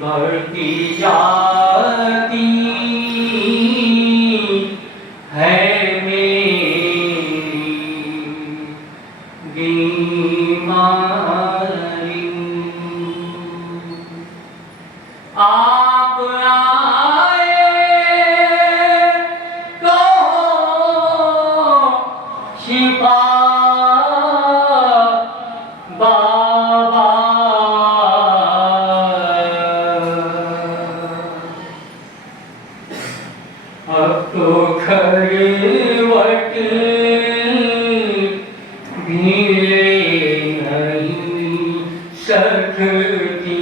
بڑھتی جاتی ہے میری بیماری، آپ آئے تو شفا بابا، اب تو کھروٹ بھی نہیں سکتی،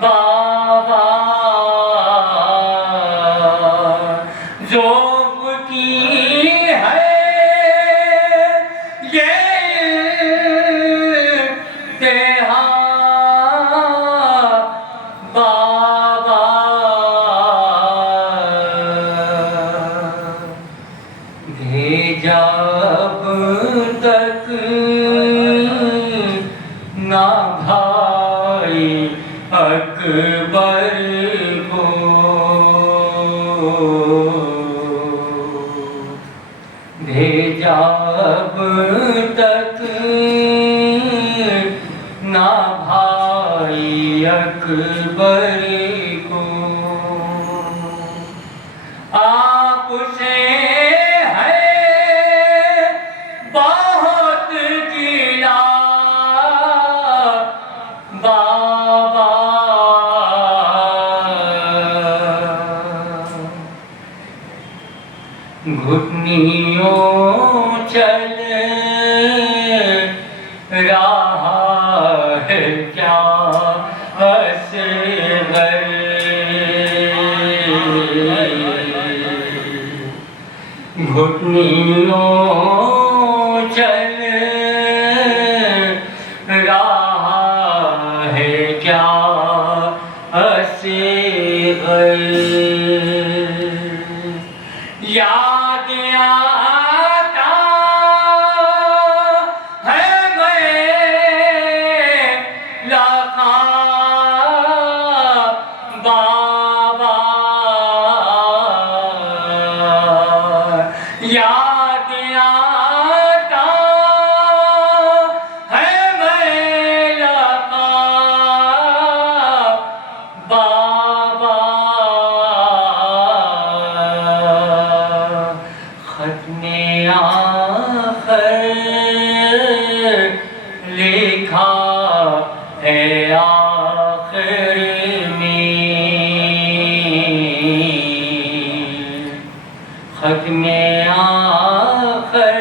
بابا جو کی ہے یہ تیہا بابا، بھیجا اب تک نہ بھائی اکبر کو، بھیجا اب تک نہ بھائی اکبر کو، آپ سے ہے بہت گلا بابا، گھٹنیوں چل رہا ہے کیا اصغر، گھٹنیوں چل رہا ہے کیا اصغر، یاد آتا ہے میرا بابا، یاد آتا ہے میرا بابا، ختم آخر لکھا ہے آخر میں، ختم آخر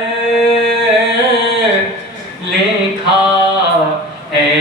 لکھا ہے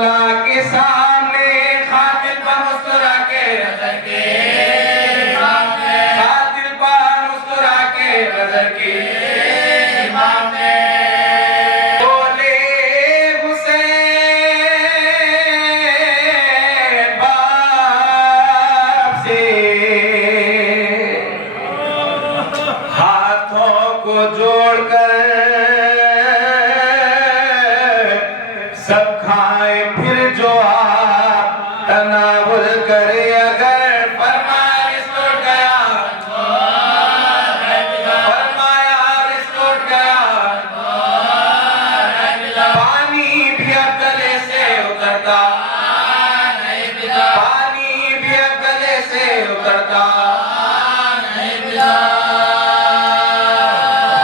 مولا کے سامنے خاطر پر مسکرا کے نظر کے خاطر پر مسکرا کے نظر کے بولے حسین باپ سے ہاتھوں کو جوڑ کر سب کھائیں پھر جو آپ تناول کرے اگر فرمایا رسول گیا فرمایا رسول گیا پانی بھی گلے سے اترتا پانی بھی گلے سے اترتا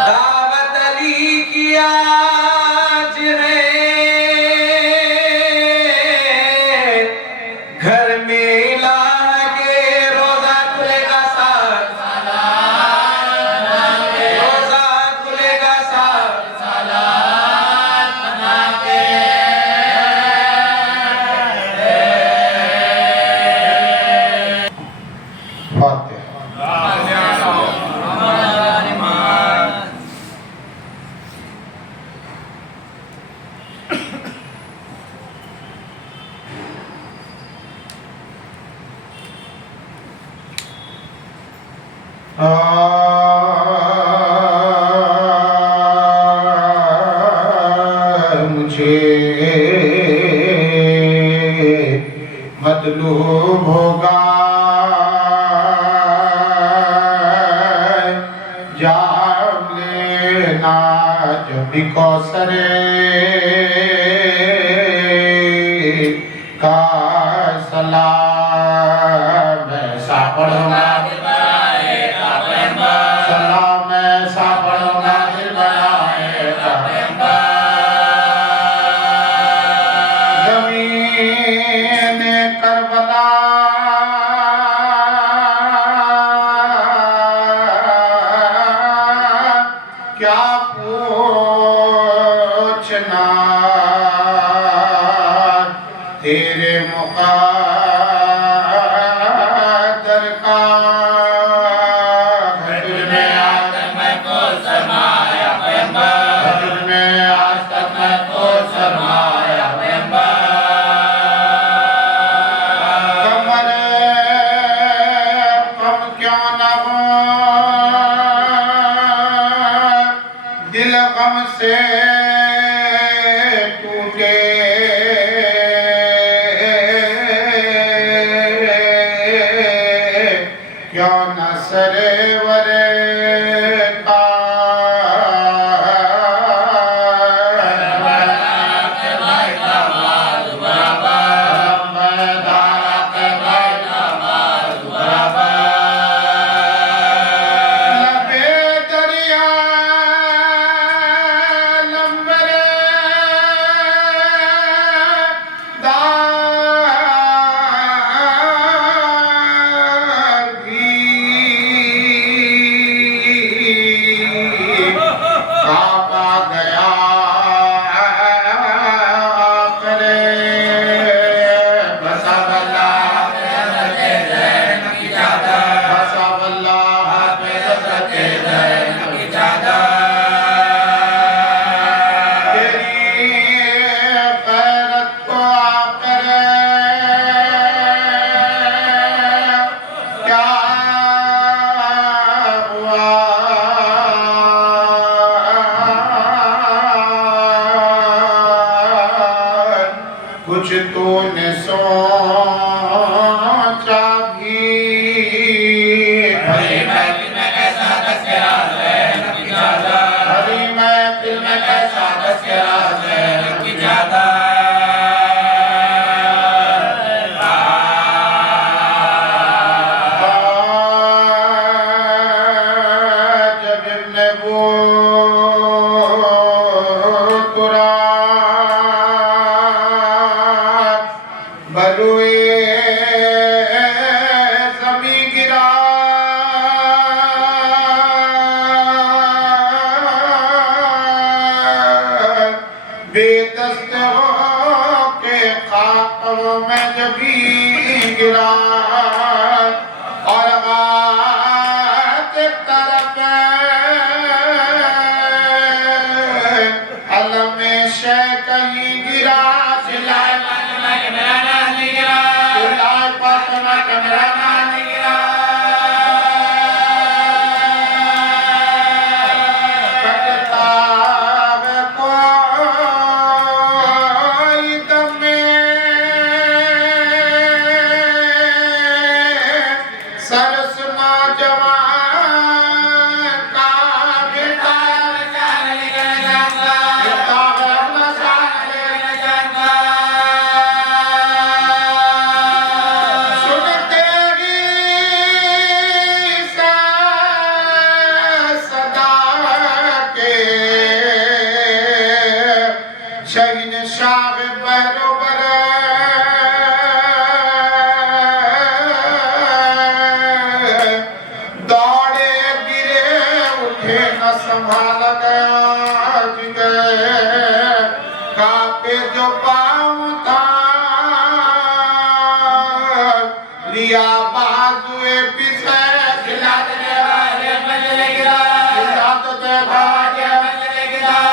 دعوت علی کی آج ہے گھر میں الہ کے روزہ کھلے گا ساتھ روزہ کھلے گا ساتھ مجھے مطلوب ہوگا جام لینا جب کوثر کا سلام ایسا پڑھوں گا سلام ایسا پڑھوں گا دل بنائے گا زمین کربلا کیا پوچھنا تیرے مقدر کا حضور میں آج تک محفوظ فرمایا پیغمبر حضور میں آج تک محفوظ فرمایا پیغمبر کمر غم کیوں نہ ہو دل غم سے ٹوٹے کیوں نہ سرور کا لبے دریا لمبرے دار بھی کعبہ گیا آخرے بسا واللہ بسا واللہ حضرت زینب کی چادر تیری غیرت کو آخر کیا ہوا کچھ تو نے سوچا بھی ہری محفل میں کیسا تذکرہ زینب کی چادر ہری محفل میں کیسا تذکرہ زینب کی چادر جب ابن ابو تراب بروئے زمین گرا بے دست ہو کے پروں میں جبھی گرا اور غات طرف علم شیخ کہیں گرا جلائے فاطمہ کے میرا نام گرا جلائے فاطمہ کے میرا نام گرا کٹتا ہے کوئی دم سرس نوجوان کا بیٹا شہنشاہ بہروبر دوڑے گرے اٹھے نہ سنبھال گیا گئے کعبے جو پاؤں تھا لیا بازوئے پیچھے کھلا دے بھائی مجلے گرا کھلا دے بھائی مجلے گرا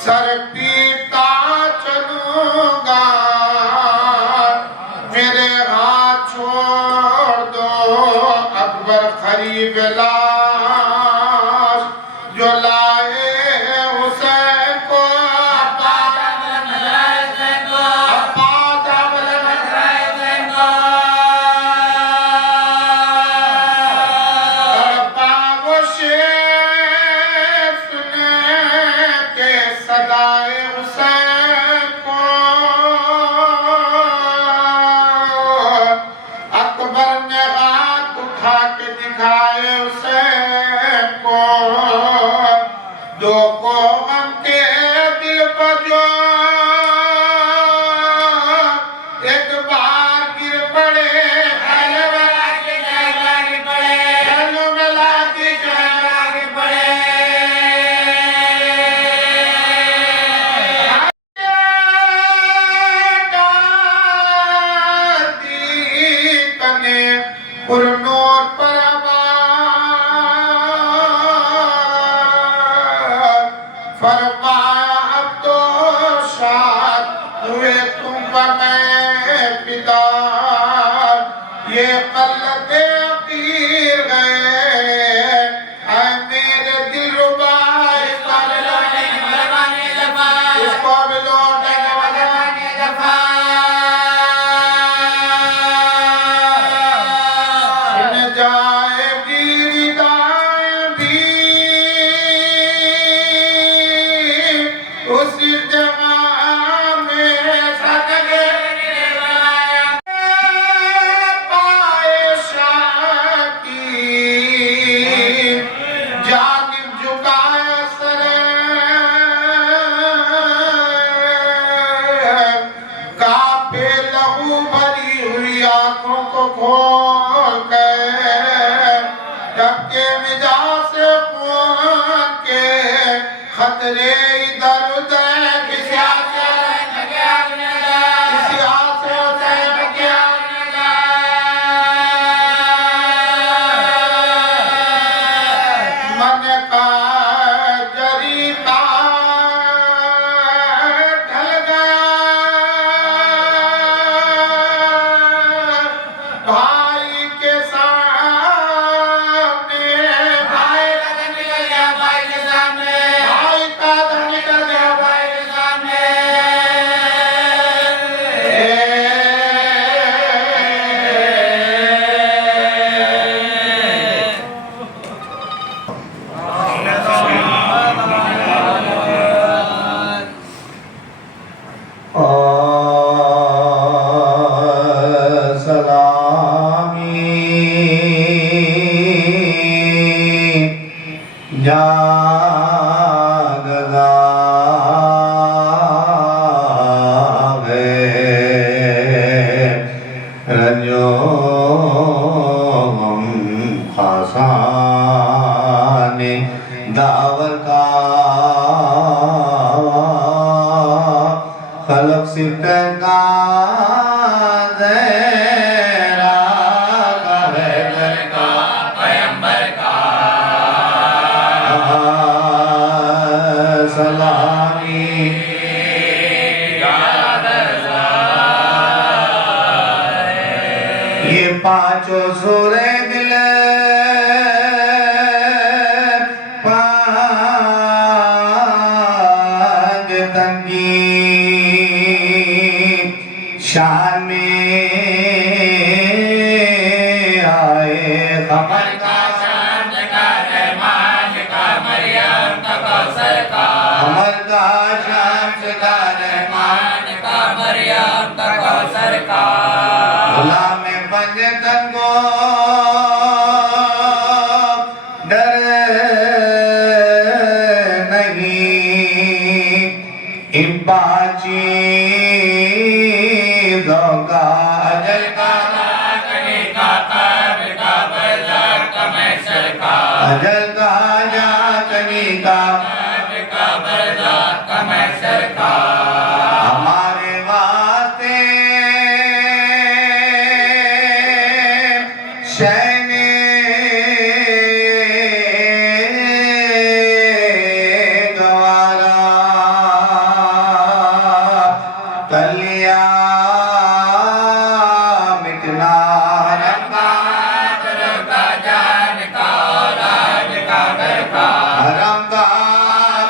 سر پیتا چلوں گا میرے ہاتھ چھوڑ دو اکبر قریب لاش جو لائے حسین کو تڑپا وہ شیر سنے کے صدائے حسین کو اکبر نے ہاتھ اٹھا کے دکھائے حسین کو دو قوم کے دل پر جو ایک بار گر پڑے جہنم میں لاتی گر پڑے پر نور پر آباد فرمایا اب تو شاد ہوئے تم پر میں بیدار یہ قلت عقیر گئے اے میرے دل ربا اس کو بھی لوٹے گے مہربانی دفع اس کو بھی لوٹے گے مہربانی دفع جائے گی ردائیں بھی اس جگہ میں صدقے پائے شاہ کی جانب جھکائے سر کعبے لہو بھری ہوئی آنکھوں کو کھول کر جب کے مجاز سے خون کے خطرے ادھر ادھر کسی آسے کسی آسے حسین کیا جاگدا ہے رنجو غم خاصان داور کا خلق صفت کا پانچوں سورے دل پانچ تنگی شان میں آئے قمر کا شان کا رحمان کا مریم کا کوثر کا قمر کا شان کا رحمان کا مریم کا کوثر کا غلام پنجتن کو ڈر نہیں ان پانچوں کا اجل کا لاکھنی کا قبر کا برزخ کا محشر کا اجل کا لاکھنی کا قبر کا برزخ کا محشر کا ہمارے واسطے شہن گوارا کلیا مٹنا حرم کا دل کا جان کا اولاد کا گھر کا حرم کا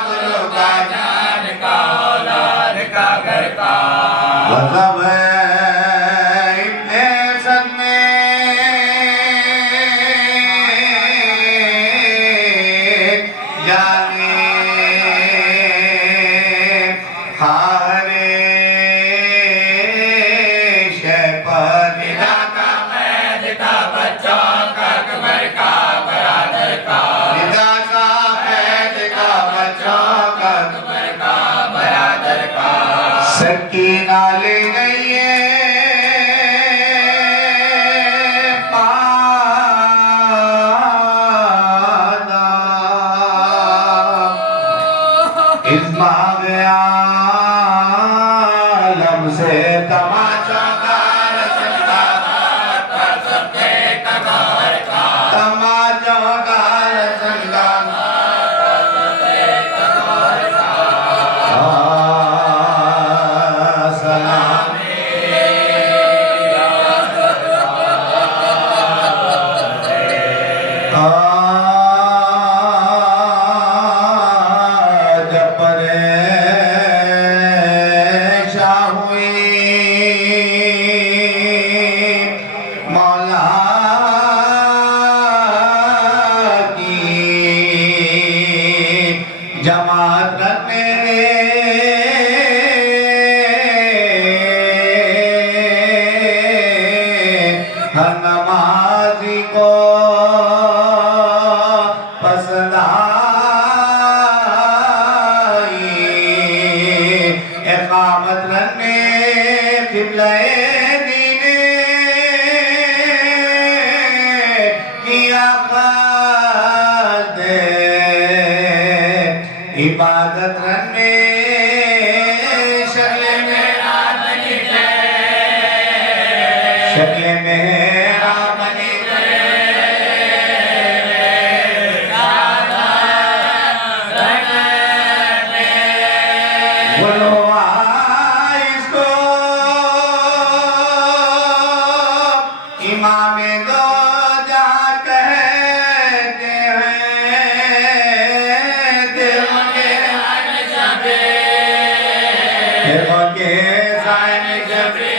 دل کا جان کا اولاد کا گھر کا مذہب ہے سکینہ لے گئی ہے پادا اس باغ عالم سے تماشا کار سکتا کر سکتے کگار کا تماشا کار سکتا کر سکتے کگار کا جماعت رکھنے ہر نمازی کو پسند آئی اقامت رکھنے قبلہ دین کیا خالد عبادت رننے شکل میرا بنی جے شکل میرا بنی جے بولو آئیس کو امام دو جا کہتے ہیں دلوں کے سائن جبے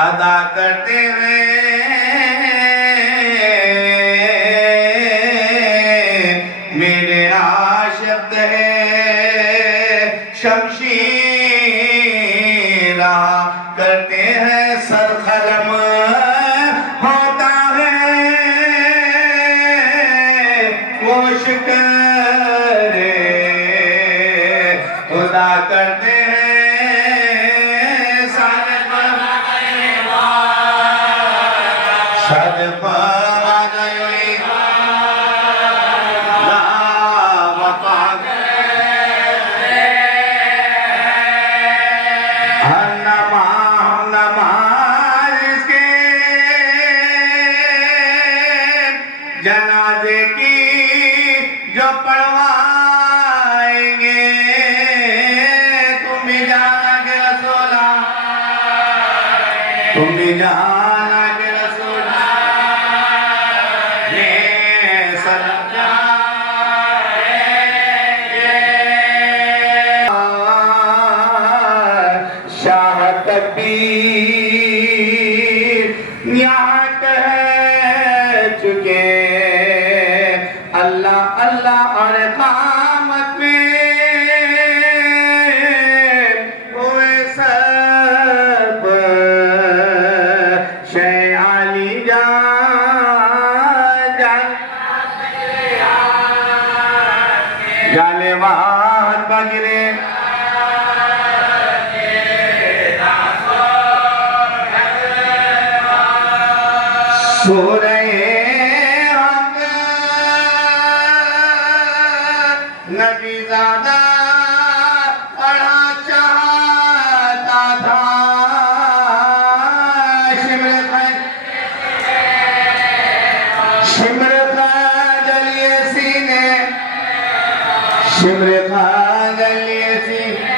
ادا کرتے ہوئے میرے عاشق ہے شمشیر کرتے ہیں صدقہ صدقہ جنازے کی جو پڑھوائیں گے تم بھی جانا کہ رسولہ تم بھی جانا کہ رسولہ یہ سلام جائے شاہ تکبیر یہاں کہہ چکے اللہ اللہ اور قامت میں ہوئے سب شیخ علی جانے وہاں بگرے سورہ نبی زادہ پڑھا چاہتا تھا شمر خجل یہ سینے شمر خجل یہ سینے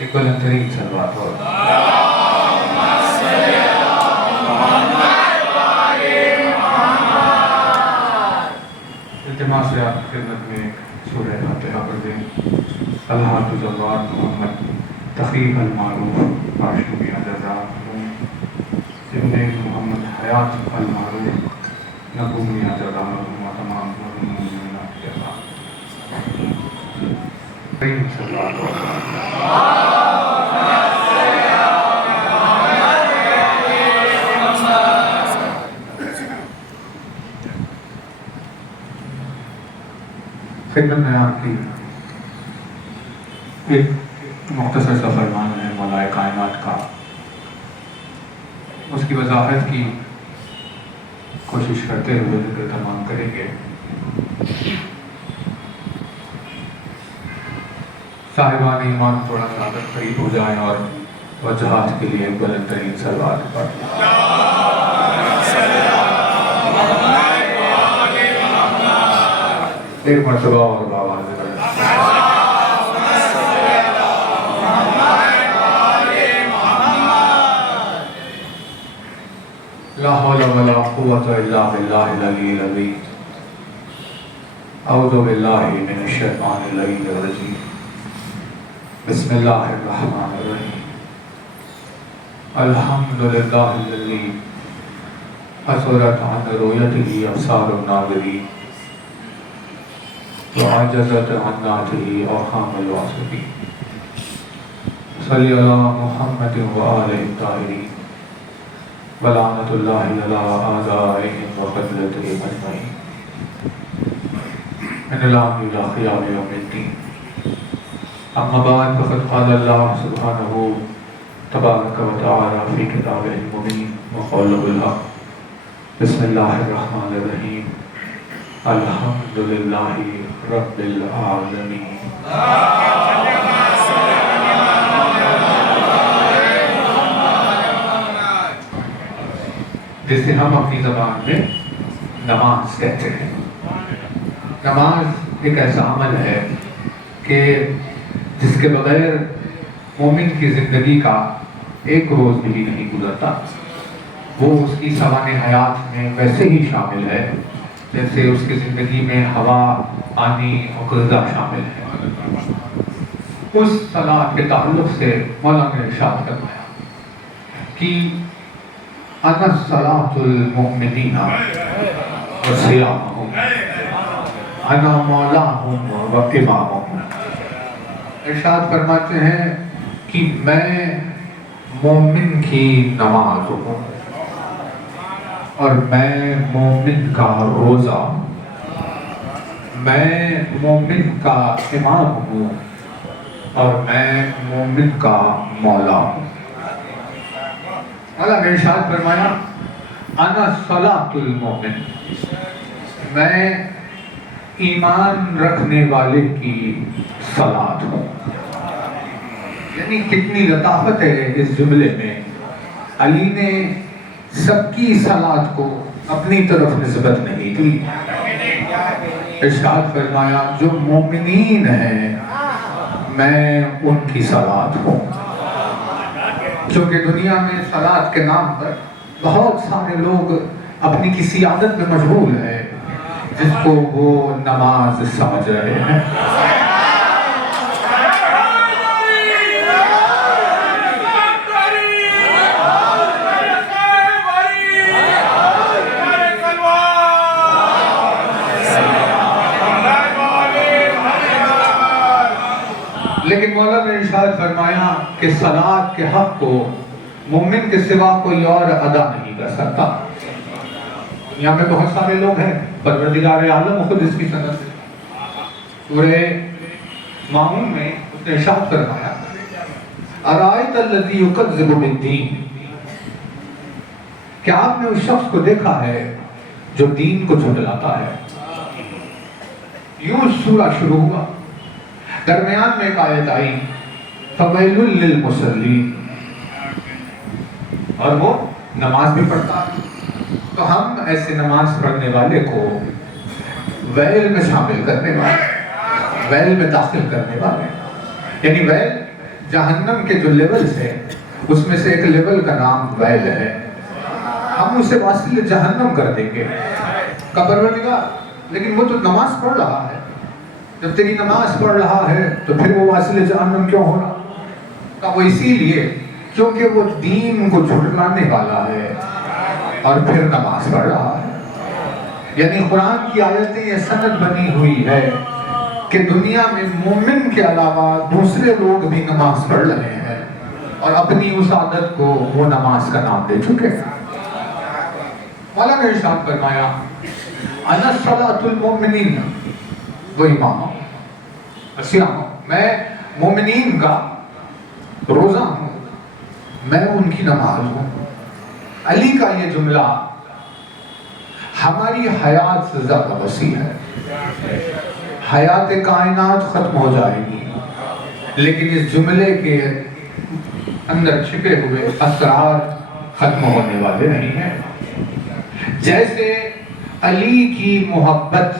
ایک بلند ترین صلوات ہو التماس ہے آپ کی خدمت میں سورہ فاتحہ پڑھ دیں اللہ تجوار محمد تخریب المعروف معشوقی عزیزہ ابن محمد حیات المعروف نقومی عزیزہ تمام مؤمنات کے اللہ ترین صلوات ہو خدمت میں آپ کی ایک مختصر سا فرمان ہے مولا کائنات کا اس کی وضاحت کی کوشش کرتے ہوئے ذکر تمام کریں گے صاحبان ایمان تھوڑا سا قریب ہو جائیں اور وجہات کے لیے بلند ترین صلوات پڑھیں ایک مرتبہ اور آواز کریں لا حول ولا قوة الا باللہ العلی العظیم اعوذ باللہ من الشیطان اللعین الرجیم بسم اللہ الرحمن الرحیم الحمدللہ الذی حسرت عن رؤیتہ ابصار الناظرین وعجزت عن نعته أرحام الواصفين صلی علی محمد وآلہ الطاہرین ولعنۃ اللہ علی اعدائهم وقتلتهم اجمعین من العام الى خیام یوم الدین أما بعد فقد قال الله سبحانه تبارك وتعالى في كتابه المبين وقوله الحق بسم الله الرحمن الرحيم الحمد لله رب العالمين. جسے ہم اپنی زبان میں نماز کہتے ہیں. نماز ایک ایسا عمل ہے کہ جس کے بغیر مومن کی زندگی کا ایک روز بھی نہیں گزرتا. وہ اس کی سوانح حیات میں ویسے ہی شامل ہے جیسے اس کی زندگی میں ہوا، پانی اور غذا شامل ہے. اس صلاۃ کے تعلق سے مولانا نے ارشاد فرمایا کہ انا صلاۃ المؤمنین و صیامہم انا مولاہم و امامہم. ارشاد فرماتے ہیں کہ میں مومن کی نماز ہوں اور میں مومن کا روزہ ہوں. میں مومن کا امام ہوں اور میں مومن کا مولا ہوں. اللہ نے ارشاد فرمایا انا صلاۃ المؤمن، میں ایمان رکھنے والے کی صلاۃ ہوں. یعنی کتنی لطافت ہے اس جملے میں. علی نے سب کی صلاۃ کو اپنی طرف نسبت نہیں دی. ارشاد فرمایا جو مومنین ہیں میں ان کی صلاۃ ہوں. کیونکہ دنیا میں صلاۃ کے نام پر بہت سارے لوگ اپنی کسی عادت میں مشغول ہیں جس کو وہ نماز سمجھ رہے ہیں. لیکن مولا نے ارشاد فرمایا کہ صلاۃ کے حق کو مومن کے سوا کوئی اور ادا نہیں کر سکتا. یہاں پہ بہت سارے لوگ ہیں، پروردگار عالم خود اس کی صنعت سے. سورہ ماؤن میں اس نے ارشاد فرمایا ارائیت الذی یکذب بالدین، کیا آپ نے اس شخص کو دیکھا ہے جو دین کو جھٹلاتا ہے. یوں سورہ شروع ہوا، درمیان میں ایک آیت آئی فویل للمصلین، اور وہ نماز بھی پڑھتا ہے. تو ہم ایسے نماز پڑھنے والے کو ویل میں شامل کرنے والے، ویل میں داخل کرنے والے. یعنی ویل جہنم کے جو لیولز ہیں اس میں سے ایک لیول کا نام ویل ہے. ہم اسے واصل جہنم کر دیں گے. پروردگار لیکن وہ تو نماز پڑھ رہا ہے، جب تیری نماز پڑھ رہا ہے تو پھر وہ واصل جہنم کیوں ہو رہا؟ کہ وہ اسی لیے کیونکہ وہ دین کو جھٹلانے والا ہے اور پھر نماز پڑھ رہا ہے. یعنی قرآن کی آیتیں یہ سند بنی ہوئی ہے کہ دنیا میں مومن کے علاوہ دوسرے لوگ بھی نماز پڑھ رہے ہیں اور اپنی اس عادت کو وہ نماز کا نام دے چکے ہیں. مولا نے ارشاد فرمایا انا صلاۃ المؤمنین و امامہم، میں مومنین کا روزہ ہوں، میں ان کی نماز ہوں. علی کا یہ جملہ ہماری حیات سے زیادہ وسیع ہے. حیات کائنات ختم ہو جائے گی لیکن اس جملے کے اندر چھپے ہوئے اسرار ختم ہونے والے نہیں ہیں. جیسے علی کی محبت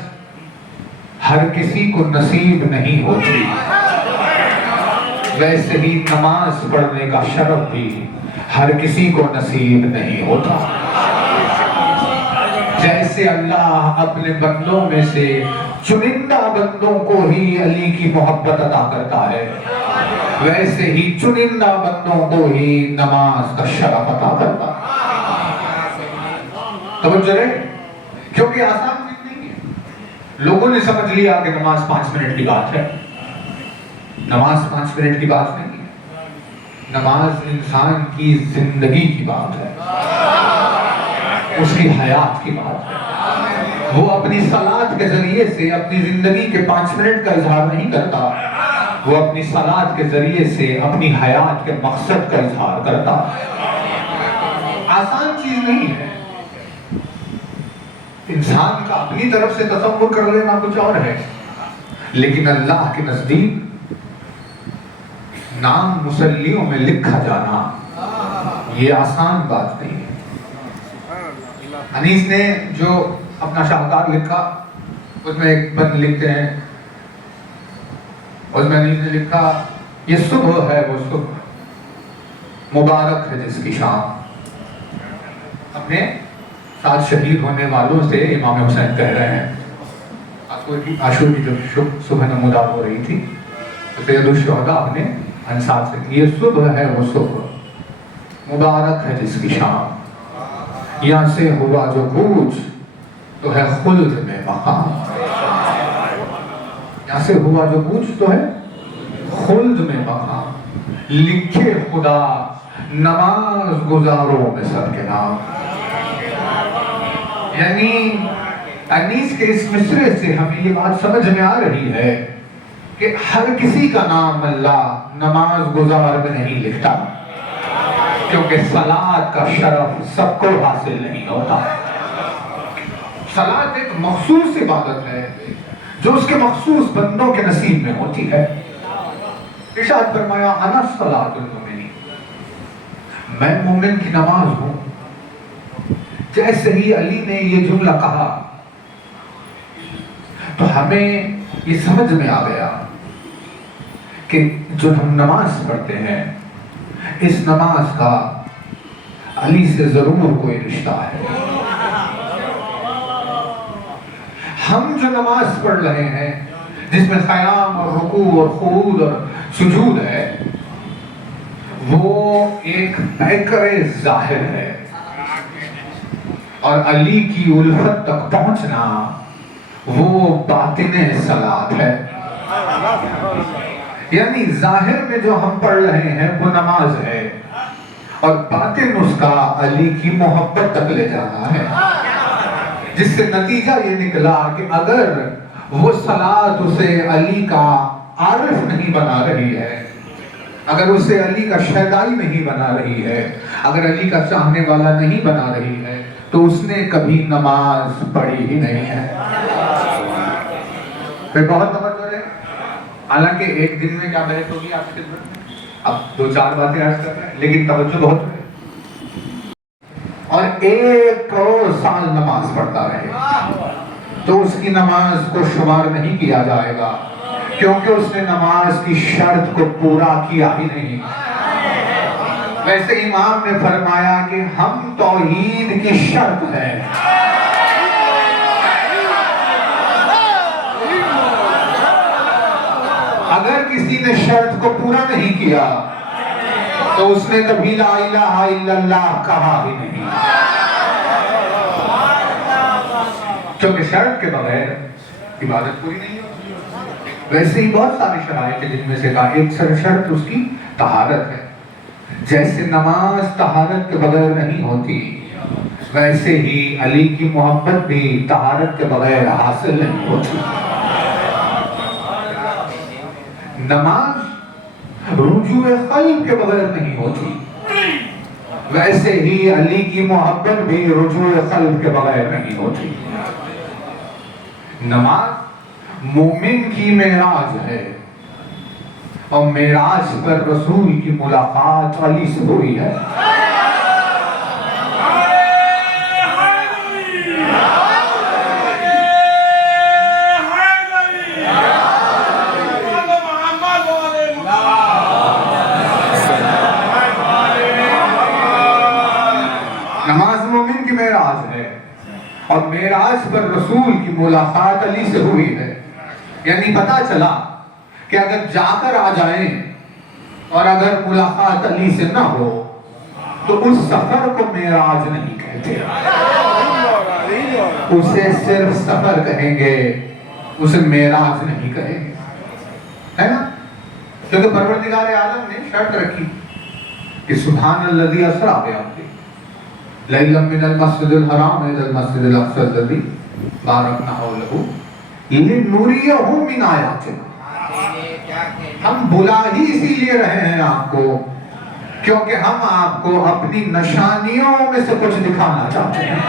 ہر کسی کو نصیب نہیں ہوتی، ویسے ہی نماز پڑھنے کا شرف بھی ہر کسی کو نصیب نہیں ہوتا. جیسے اللہ اپنے بندوں میں سے چنندہ بندوں کو ہی علی کی محبت عطا کرتا ہے، ویسے ہی چنندہ بندوں کو ہی نماز کا شرف عطا کرتا ہے. توجہ رہے، کیونکہ آسان چیز نہیں ہے. لوگوں نے سمجھ لیا کہ نماز 5 منٹ کی بات ہے. نماز 5 منٹ کی بات نہیں ہے، نماز انسان کی زندگی کی بات ہے، اس کی حیات کی بات ہے. وہ اپنی صلاۃ کے ذریعے سے اپنی زندگی کے 5 منٹ کا اظہار نہیں کرتا وہ اپنی صلات کے ذریعے سے اپنی حیات کے مقصد کا اظہار کرتا ہے۔ آسان چیز نہیں ہے، انسان کا اپنی طرف سے تصور کر لینا کچھ اور ہے، لیکن اللہ کے نزدیک نام مصلیوں میں لکھا جانا یہ آسان بات نہیں ہے۔ انیس نے جو اپنا شاہکار لکھا اس میں ایک بند لکھتے ہیں، اس میں انیس نے لکھا یہ صبح ہے وہ صبح مبارک ہے جس کی شام۔ اپنے ساتھ شہید ہونے والوں سے امام حسین کہہ رہے ہیں، عاشور کی جو صبح نمودار ہو رہی تھی تو سید الشہداء اپنے انصار سے یہ صبح ہے وہ صبح مبارک ہے جس کی شام، یہاں سے ہوا جو کوچ تو ہے خلد میں مقام، یہاں سے ہوا جو کوچ تو ہے خلد میں مقام، لکھے خدا نماز گزاروں میں سب کے نام۔ یعنی انیس کے اس مصرے سے ہمیں یہ بات سمجھ میں آ رہی ہے کہ ہر کسی کا نام اللہ نماز گزار میں نہیں لکھتا، کیونکہ صلاۃ کا شرف سب کو حاصل نہیں ہوتا۔ صلاۃ ایک مخصوص عبادت ہے جو اس کے مخصوص بندوں کے نصیب میں ہوتی ہے۔ ارشاد فرمایا انا صلاۃ المؤمنین، میں مومن کی نماز ہوں۔ جیسے ہی علی نے یہ جملہ کہا تو ہمیں یہ سمجھ میں آ گیا کہ جو ہم نماز پڑھتے ہیں اس نماز کا علی سے ضرور کوئی رشتہ ہے۔ ہم جو نماز پڑھ رہے ہیں جس میں قیام اور رکوع اور خضوع اور سجود ہے وہ ایک پیکر ظاہر ہے، اور علی کی الفت تک پہنچنا وہ باطن صلاۃ ہے۔ یعنی ظاہر میں جو ہم پڑھ رہے ہیں وہ نماز ہے، اور باطن اس کا علی کی محبت تک لے جانا ہے، جس سے نتیجہ یہ نکلا کہ اگر وہ صلاۃ اسے علی کا عارف نہیں بنا رہی ہے، اگر اسے علی کا شیدائی نہیں بنا رہی ہے، اگر علی کا چاہنے والا نہیں بنا رہی ہے تو اس نے کبھی نماز پڑھی ہی نہیں ہے۔ پھر بہت توجہ ہے، حالانکہ ایک دن میں کیا بحث ہوگی آپ کی خدمت میں، اب 2-4 باتیں عرض کر رہے ہیں لیکن توجہ بہت ہے۔ اور 1 کروڑ سال نماز پڑھتا رہے تو اس کی نماز کو شمار نہیں کیا جائے گا، کیونکہ اس نے نماز کی شرط کو پورا کیا ہی نہیں۔ ویسے امام نے فرمایا کہ ہم توحید کی شرط ہے، اگر کسی نے شرط کو پورا نہیں کیا تو اس نے کبھی لا الہ الا اللہ کہا ہی نہیں، کیونکہ شرط کے بغیر عبادت پوری نہیں ہوتی۔ ویسے ہی بہت ساری شرائط ہیں جن میں سے ایک شرط اس کی طہارت ہے، جیسے نماز طہارت کے بغیر نہیں ہوتی ویسے ہی علی کی محبت بھی طہارت کے بغیر حاصل نہیں ہوتی۔ نماز رجوع قلب کے بغیر نہیں ہوتی، ویسے ہی علی کی محبت بھی رجوع قلب کے بغیر نہیں ہوتی۔ نماز مومن کی معراج ہے، اور معراج پر رسول کی ملاقات علی سے ہوئی ہے۔ نماز مومن کی معراج ہے، اور معراج پر رسول کی ملاقات علی سے ہوئی ہے۔ یعنی پتہ چلا کہ اگر جا کر آ جائیں اور اگر ملاقات علی سے نہ ہو تو اس سفر کو معراج نہیں کہتے، اسے صرف سفر کہیں گے، اسے معراج نہیں کہیں گے، ہے نا؟ کیونکہ پروردگار عالم نے شرط رکھی کہ سبحان الذی اسریٰ بعبدہ لیلا من المسجد الحرام الی المسجد الاقصی الذی بارکنا حولہ لنریہ من آیاتنا۔ ہم بلا ہی اسی لیے رہے ہیں آپ کو کیونکہ ہم آپ کو اپنی نشانیوں میں سے کچھ دکھانا چاہتے ہیں،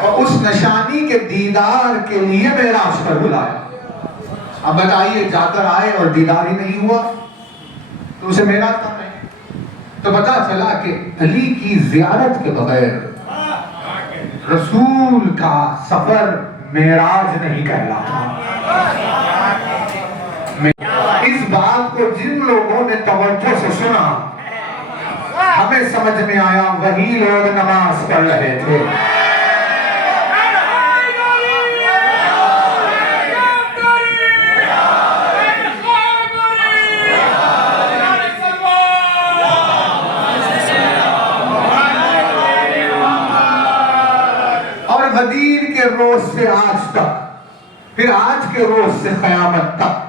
اور اس نشانی کے دیدار کے لیے معراج پر بلایا۔ اب بتائیے، جا کر آئے اور دیدار ہی نہیں ہوا تو اسے معراج کہاں ہے؟ تو پتا چلا کہ علی کی زیارت کے بغیر رسول کا سفر معراج نہیں کہلاتا۔ اس بات کو جن لوگوں نے توجہ سے سنا، ہمیں سمجھ میں آیا وہی لوگ نماز پڑھ رہے تھے۔ اور غدیر کے روز سے آج تک، پھر آج کے روز سے قیامت تک،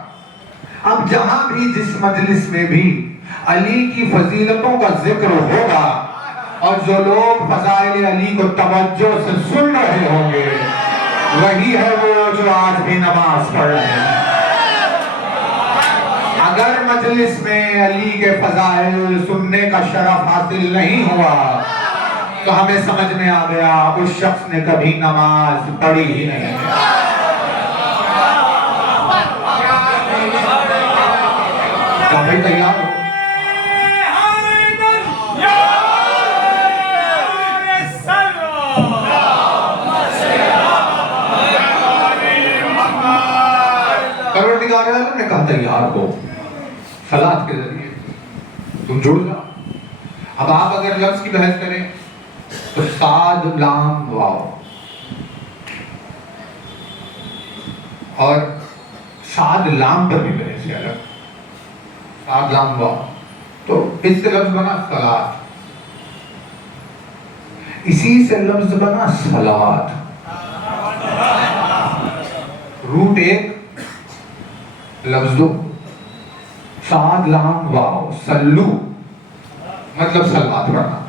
اب جہاں بھی جس مجلس میں بھی علی کی فضیلتوں کا ذکر ہوگا اور جو لوگ فضائل علی کو توجہ سے سن رہے ہوں گے، وہی ہے وہ جو آج بھی نماز پڑھ رہے ہیں۔ اگر مجلس میں علی کے فضائل سننے کا شرف حاصل نہیں ہوا تو ہمیں سمجھ میں آ گیا اس شخص نے کبھی نماز پڑھی ہی نہیں۔ بھائی تیار ہو؟ پروردگار عالم نے کہا تیار ہو، صلاۃ کے ذریعے تم جڑ جاؤ۔ اب آپ اگر لفظ کی بحث کریں تو صاد لام واو، اور صاد لام پر بھی بحث ہے الگ، صاد لام واو، تو اس سے لفظ بنا صلاۃ، اسی سے لفظ بنا صلاۃ۔ روٹ ایک لفظ دو، صاد لام واو، سلو مطلب صلوات پڑھنا،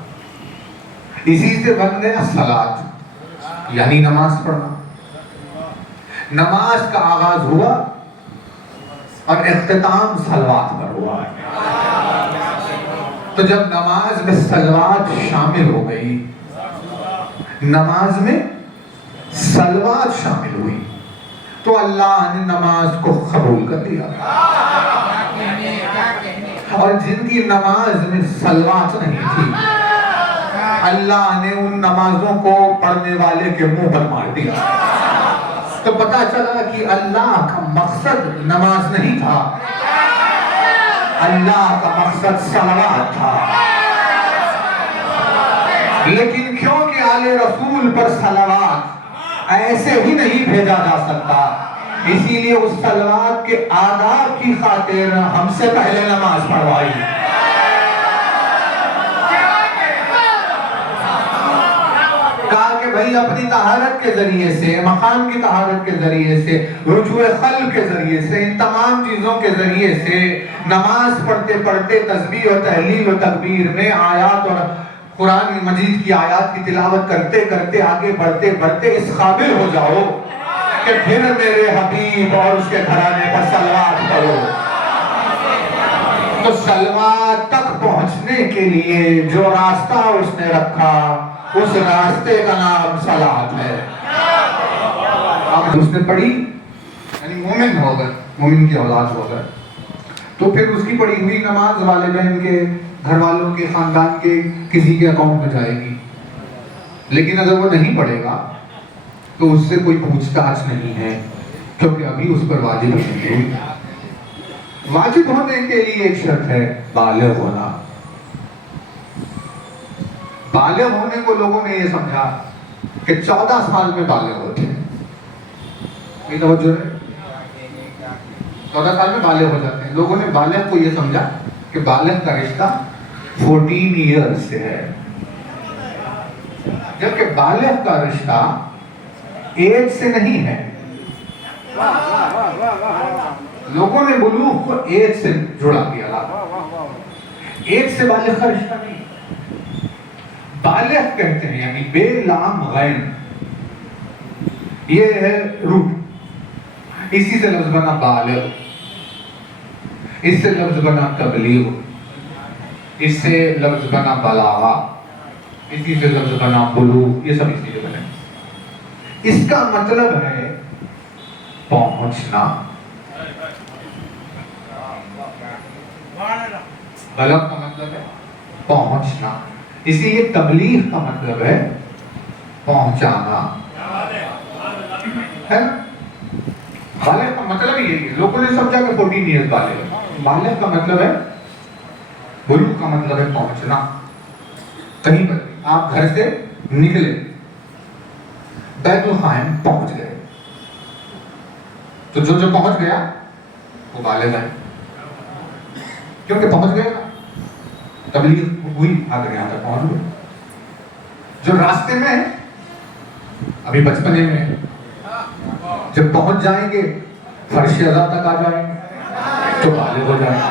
اسی سے بن گیا صلاۃ یعنی نماز پڑھنا۔ نماز کا آغاز ہوا اور اختتام صلوات پر ہوا ہے۔ تو جب نماز میں صلوات شامل ہو گئی، نماز میں صلوات شامل ہوئی، تو اللہ نے نماز کو قبول کر دیا۔ اور جن کی نماز میں صلوات نہیں تھی، اللہ نے ان نمازوں کو پڑھنے والے کے منہ پر مار دیا۔ تو پتا چلا کہ اللہ کا مقصد نماز نہیں تھا، اللہ کا مقصد صلوات تھا۔ لیکن کیونکہ آل رسول پر صلوات ایسے ہی نہیں بھیجا جا سکتا، اسی لیے اس صلوات کے آداب کی خاطر ہم سے پہلے نماز پڑھوائی۔ کہا کہ بھائی اپنی طہارت کے ذریعے سے، مقام کی طہارت کے ذریعے سے، رجوع قلب کے ذریعے سے، ان تمام چیزوں کے ذریعے سے نماز پڑھتے پڑھتے تسبیح و تحلیل و تکبیر میں آیات اور قرآن مجید کی آیات کی تلاوت کرتے کرتے آگے بڑھتے بڑھتے اس قابل ہو جاؤ کہ پھر میرے حبیب اور اس کے گھرانے پر صلوات پڑھو۔ تو صلوات تک پہنچنے کے لیے جو راستہ اس نے رکھا، اس راستے کا نام صلاۃ ہے۔ اب اس نے پڑھی یعنی مومن ہو گئے، مومن کی اولاد ہو گئے، تو پھر اس کی پڑھی ہوئی نماز والدین کے، گھر والوں کے، خاندان کے کسی کے اکاؤنٹ میں جائے گی۔ لیکن اگر وہ نہیں پڑھے گا تو اس سے کوئی پوچھ تاچھ نہیں ہے، کیونکہ ابھی اس پر واجب نہیں ہوئی۔ واجب ہونے کے لیے ایک شرط ہے، بالغ ہونا۔ بالغ ہونے کو لوگوں نے یہ سمجھا کہ 14 سال میں بالغ ہوتے ہیں۔ یہ توجہ ہے، 14 سال میں بالغ ہو جاتے ہیں۔ لوگوں نے بالغ کو یہ سمجھا کہ بالغ کا رشتہ 14 ایئرز سے ہے، جبکہ بالغ کا رشتہ ایج سے نہیں ہے۔ لوگوں نے بلوغ کو ایج سے جڑا دیا، ایج سے بالغ کا رشتہ نہیں۔ بالغ کہتے ہیں یعنی بے لام غین، یہ ہے روٹ، اسی سے لفظ بنا بالغ۔ اس سے لفظ بنا تبلیغ، اس سے لفظ بنا بلاغہ، اسی سے لفظ بنا بلوغ، یہ سب اسی سے بنے۔ اس کا مطلب ہے پہنچنا۔ بلغ کا مطلب ہے پہنچنا، اسی لیے تبلیغ کا مطلب ہے پہنچانا ہے نا؟ بالغ کا مطلب یہی ہے، لوگوں نے سمجھا کہ 14 ایئرز بالغ، بالغ کا مطلب ہے، بلوغ کا مطلب ہے پہنچنا۔ کہیں پر آپ گھر سے نکلے، بیت الخائم پہنچ گئے، تو جو پہنچ گیا وہ بالغ ہے، کیونکہ پہنچ گیا، تبلیغ ہوئی، اگر یہاں تک پہنچ گئے۔ جو راستے میں ابھی بچپنے میں، جب پہنچ جائیں گے فرش اعضاء تک آ جائیں گے تو بالغ ہو جائیں گے۔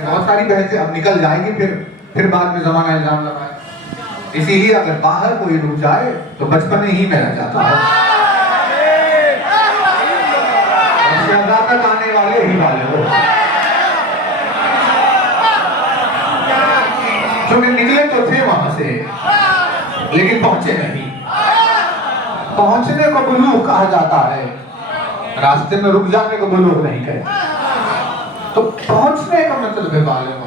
بہت ساری بحثیں اب نکل جائیں گی، پھر بعد میں زمانہ الزام لگائے۔ اسی لیے اگر باہر کوئی رک جائے تو بچپنے ہی میں رہ جاتا ہے، فرش اعضاء تک آنے والے ہی بالغ ہو، کیونکہ نکلے تو تھے وہاں سے لیکن پہنچے نہیں۔ پہنچنے کو بلوغ کہا جاتا ہے، راستے میں رک جانے کو بلوغ نہیں کہتے۔ تو پہنچنے کا مطلب ہے بالغ۔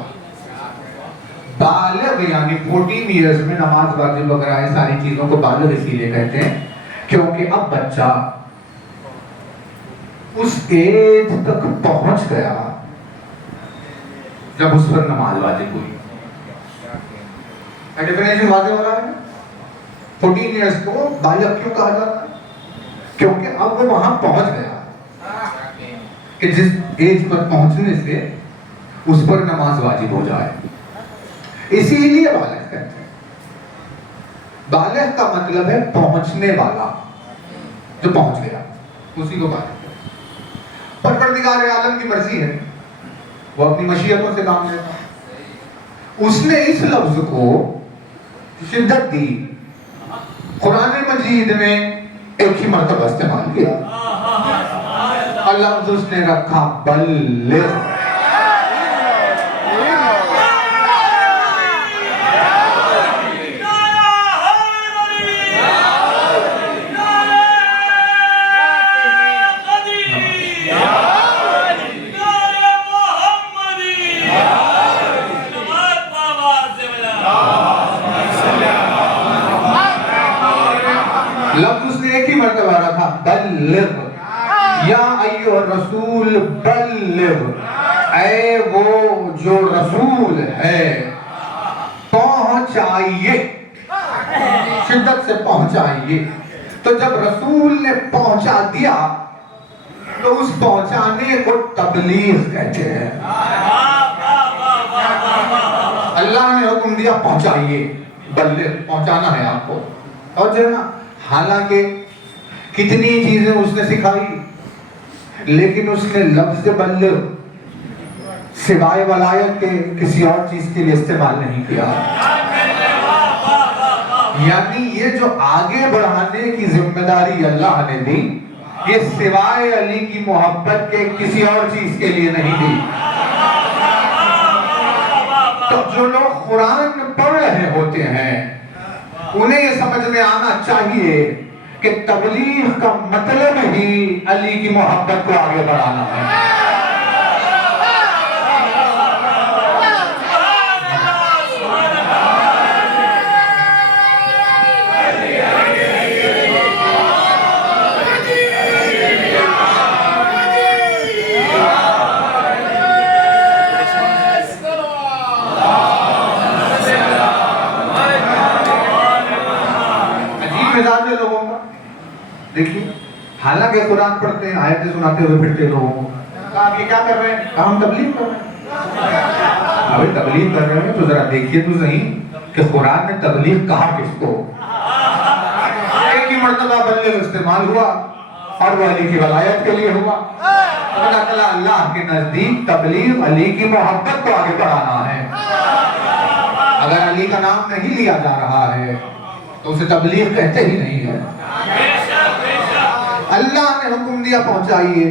بالغ یعنی 14 ایئرز میں نماز واجب وغیرہ ہے، ساری چیزوں کو بالغ اسی لیے کہتے ہیں کیونکہ اب بچہ اس ایج تک پہنچ گیا جب اس پر نماز واجب ہوئی۔ ڈیفینیشن واضح ہو رہا ہے؟ 14 ایئرز کو بالغ کیوں کہا جاتا ہے؟ کیونکہ اب وہ وہاں پہنچ گیا کہ جس ایج پر پہنچنے سے اس پر نماز واجب ہو جائے، اسی لیے بالغ کہتے ہیں۔ بالغ کا مطلب ہے پہنچنے والا، جو پہنچ گیا اسی کو بالغ کہتے ہیں۔ پروردگار عالم کی مرضی ہے، وہ اپنی مشیتوں سے کام لیتا ہے۔ اس نے اس لفظ کو شدت دی، قرآن مجید میں ایک ہی مرتبہ استعمال کیا، لفظ اس نے رکھا بلغ۔ لفظ اس نے ایک ہی مرتبہ رکھا بلغ، یا ایھا الرسول بلغ، اے وہ جو رسول ہے پہنچائیے، شدت سے پہنچائیے۔ تو جب رسول نے پہنچا دیا تو اس پہنچانے کو تبلیغ کہتے ہیں۔ اللہ نے حکم دیا پہنچائیے، بلغ، پہنچانا ہے آپ کو۔ اور جو ہے نا، حالانکہ کتنی چیزیں اس نے سکھائی لیکن اس نے لفظ بلغ سوائے ولایت کے کسی اور چیز کے لیے استعمال نہیں کیا۔ یعنی یہ جو آگے بڑھانے کی ذمہ داری اللہ نے دی، یہ سوائے علی کی محبت کے کسی اور چیز کے لیے نہیں دی۔ تو جو لوگ قرآن پڑھ رہے ہوتے ہیں انہیں یہ سمجھ میں آنا چاہیے کہ تبلیغ کا مطلب ہی علی کی محبت کو آگے بڑھانا ہے۔ مزاج ہے لوگوں کا، دیکھیے، حالانکہ قرآن پڑھتے ہیں، آیتیں سناتے ہوئے پھرتے لوگوں کو، آپ یہ کیا کر رہے ہیں؟ ہم تبلیغ کر رہے ہیں۔ ابھی تبلیغ کر رہے ہیں تو ذرا دیکھیے تو صحیح کہ قرآن نے تبلیغ کہا کس کو؟ ایک ہی مرتبہ بلغ استعمال ہوا اور وہ علی کی ولایت کے لیے ہوا۔ اللہ کے نزدیک تبلیغ علی کی محبت کو آگے بڑھانا ہے۔ اگر علی کا نام نہیں لیا جا رہا ہے تو اسے تبلیغ کہتے ہی نہیں ہے۔ اللہ نے حکم دیا پہنچائیے،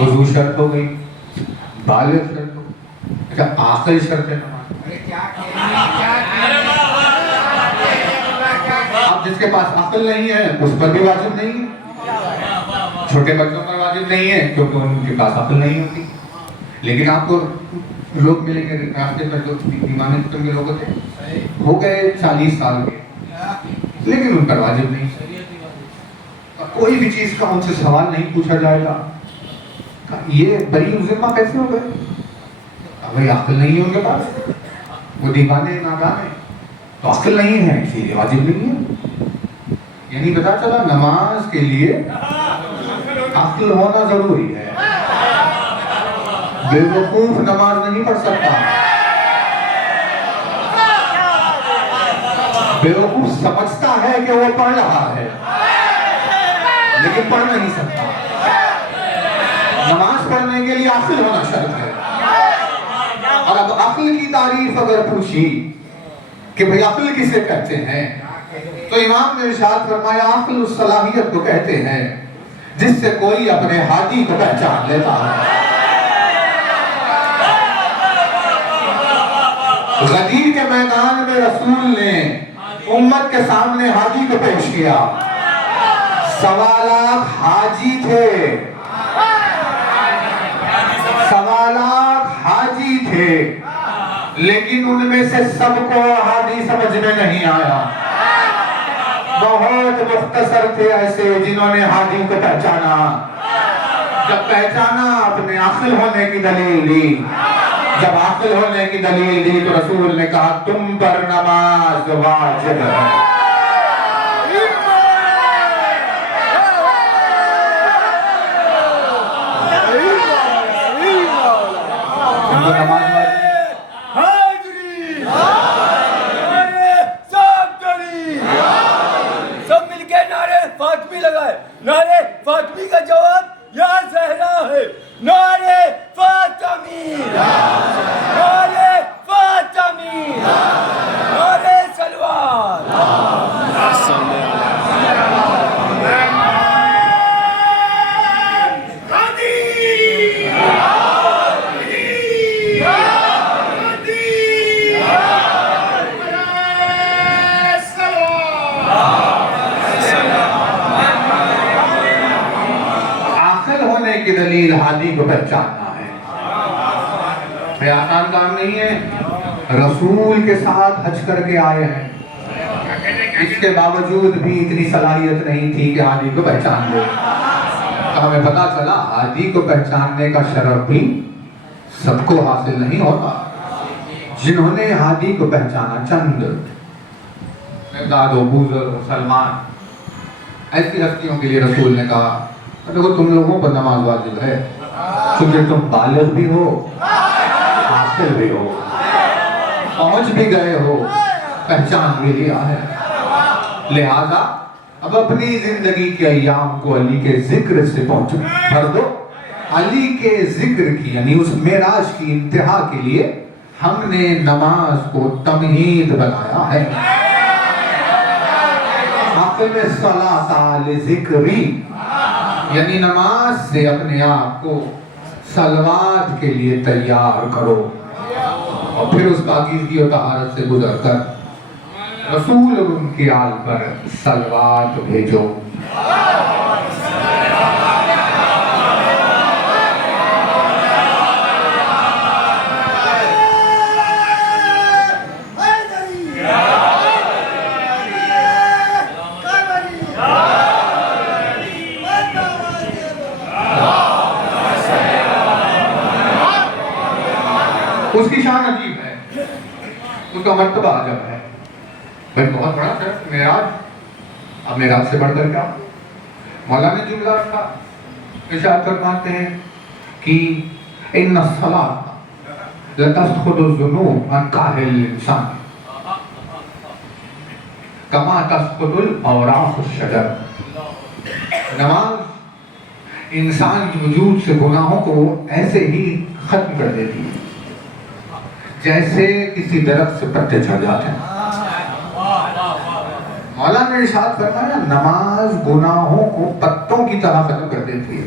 وضو شرط ہو گئی، بالغ شرط ہو گئی، اچھا عاقل شرط ہے نماز؟ اب جس کے پاس عقل نہیں ہے اس پر بھی واجب نہیں ہے، چھوٹے بچوں پر واجب نہیں ہے کیونکہ ان کے پاس عقل نہیں ہوتی، لیکن آپ کو لوگ ملیں گے راستے پر جو ایمان قسم کے لوگ ہوتے ہیں ہو گئے 40 سال کے لیکن ان پر واجب نہیں، کوئی بھی چیز کا ان سے سوال نہیں پوچھا جائے گا، یہ بری ذمہ کیسے ہو گئے؟ بھائی عقل نہیں ہے ان کے پاس، وہ دیوانے نادان ہیں تو عقل نہیں ہے اس لیے واجب نہیں ہے۔ یعنی پتا چلا نماز کے لیے عقل ہونا ضروری ہے، بے وقوف نماز نہیں پڑھ سکتا، بے وقوف سمجھتا ہے کہ وہ پڑھ رہا ہے لیکن پڑھ نہیں سکتا۔ نماز پڑھنے کے لیے عقل ہونا شرط ہے، اور اب عقل کی تعریف اگر پوچھی کہ بھئی عقل کسے کہتے ہیں تو امام نے ارشاد فرمایا عقل اس صلاحیت کو کہتے ہیں جس سے کوئی اپنے ہادی کو پہچان لیتا ہے۔ غدیر کے میدان میں رسول نے امت کے سامنے ہادی کو پیش کیا، سوالات حاجی تھے، سوالات حاجی تھے لیکن ان میں سے سب کو ہادی سمجھ میں نہیں آیا، بہت مختصر تھے ایسے جنہوں نے ہادی کو پہچانا، جب پہچانا اپنے عقل ہونے کی دلیل دی، جب عقل ہونے کی دلیل دی تو رسول نے کہا تم پر نماز واجب ہے۔ نعرے فاطمی کا جواب یا زہرا ہے، نعرے فاطمی، نعرے فاطمی، نعرے سلوات۔ کی دلیل ہادی کو پہچاننا ہے، یہ آسان کام نہیں ہے، رسول کے ساتھ حج کر کے آئے ہیں، اس کے باوجود بھی اتنی صلاحیت نہیں تھی کہ ہادی کو پہچان لے، تو ہمیں پتا چلا ہادی کو پہچاننے کا شرف بھی سب کو حاصل نہیں ہوتا، جنہوں نے ہادی کو پہچانا چند مقداد و بوذر و سلمان ایسی ہستیوں کے لیے رسول نے کہا دیکھو تم لوگوں پر نماز واجب ہے کیونکہ تم بالغ بھی ہو، عاقل بھی ہو، پہنچ بھی گئے ہو، پہچان بھی لیا ہے، لہذا اب اپنی زندگی کے ایام کو علی کے ذکر سے بھر دو، علی کے ذکر کی یعنی اس معراج کی انتہا کے لیے ہم نے نماز کو تمہید بنایا ہے۔ اقم الصلاۃ لذکری یعنی نماز سے اپنے آپ کو صلوات کے لیے تیار کرو، اور پھر اس پاکیزگی و طہارت سے گزر کر رسول اور ان کی آل پر صلوات بھیجو۔ اس کی شان عجیب ہے، اس کا مرتبہ عجب ہے، بھائی بہت بڑا شرف معراج، اب معراج سے بڑھ کر کیا؟ مولا نے جملہ رکھا، ارشاد فرماتے ہیں کہ ان الصلاۃ لتسخط الذنوب عن کاہل الانسان کما تسقط الاوراق الشجر، نماز انسان کے وجود سے گناہوں کو ایسے ہی ختم کر دیتی ہے جیسے کسی درخت سے پتے جھڑ جاتے ہیں۔ مولا نے ارشاد فرمایا نماز گناہوں کو پتوں کی طرح ختم کر دیتی ہے،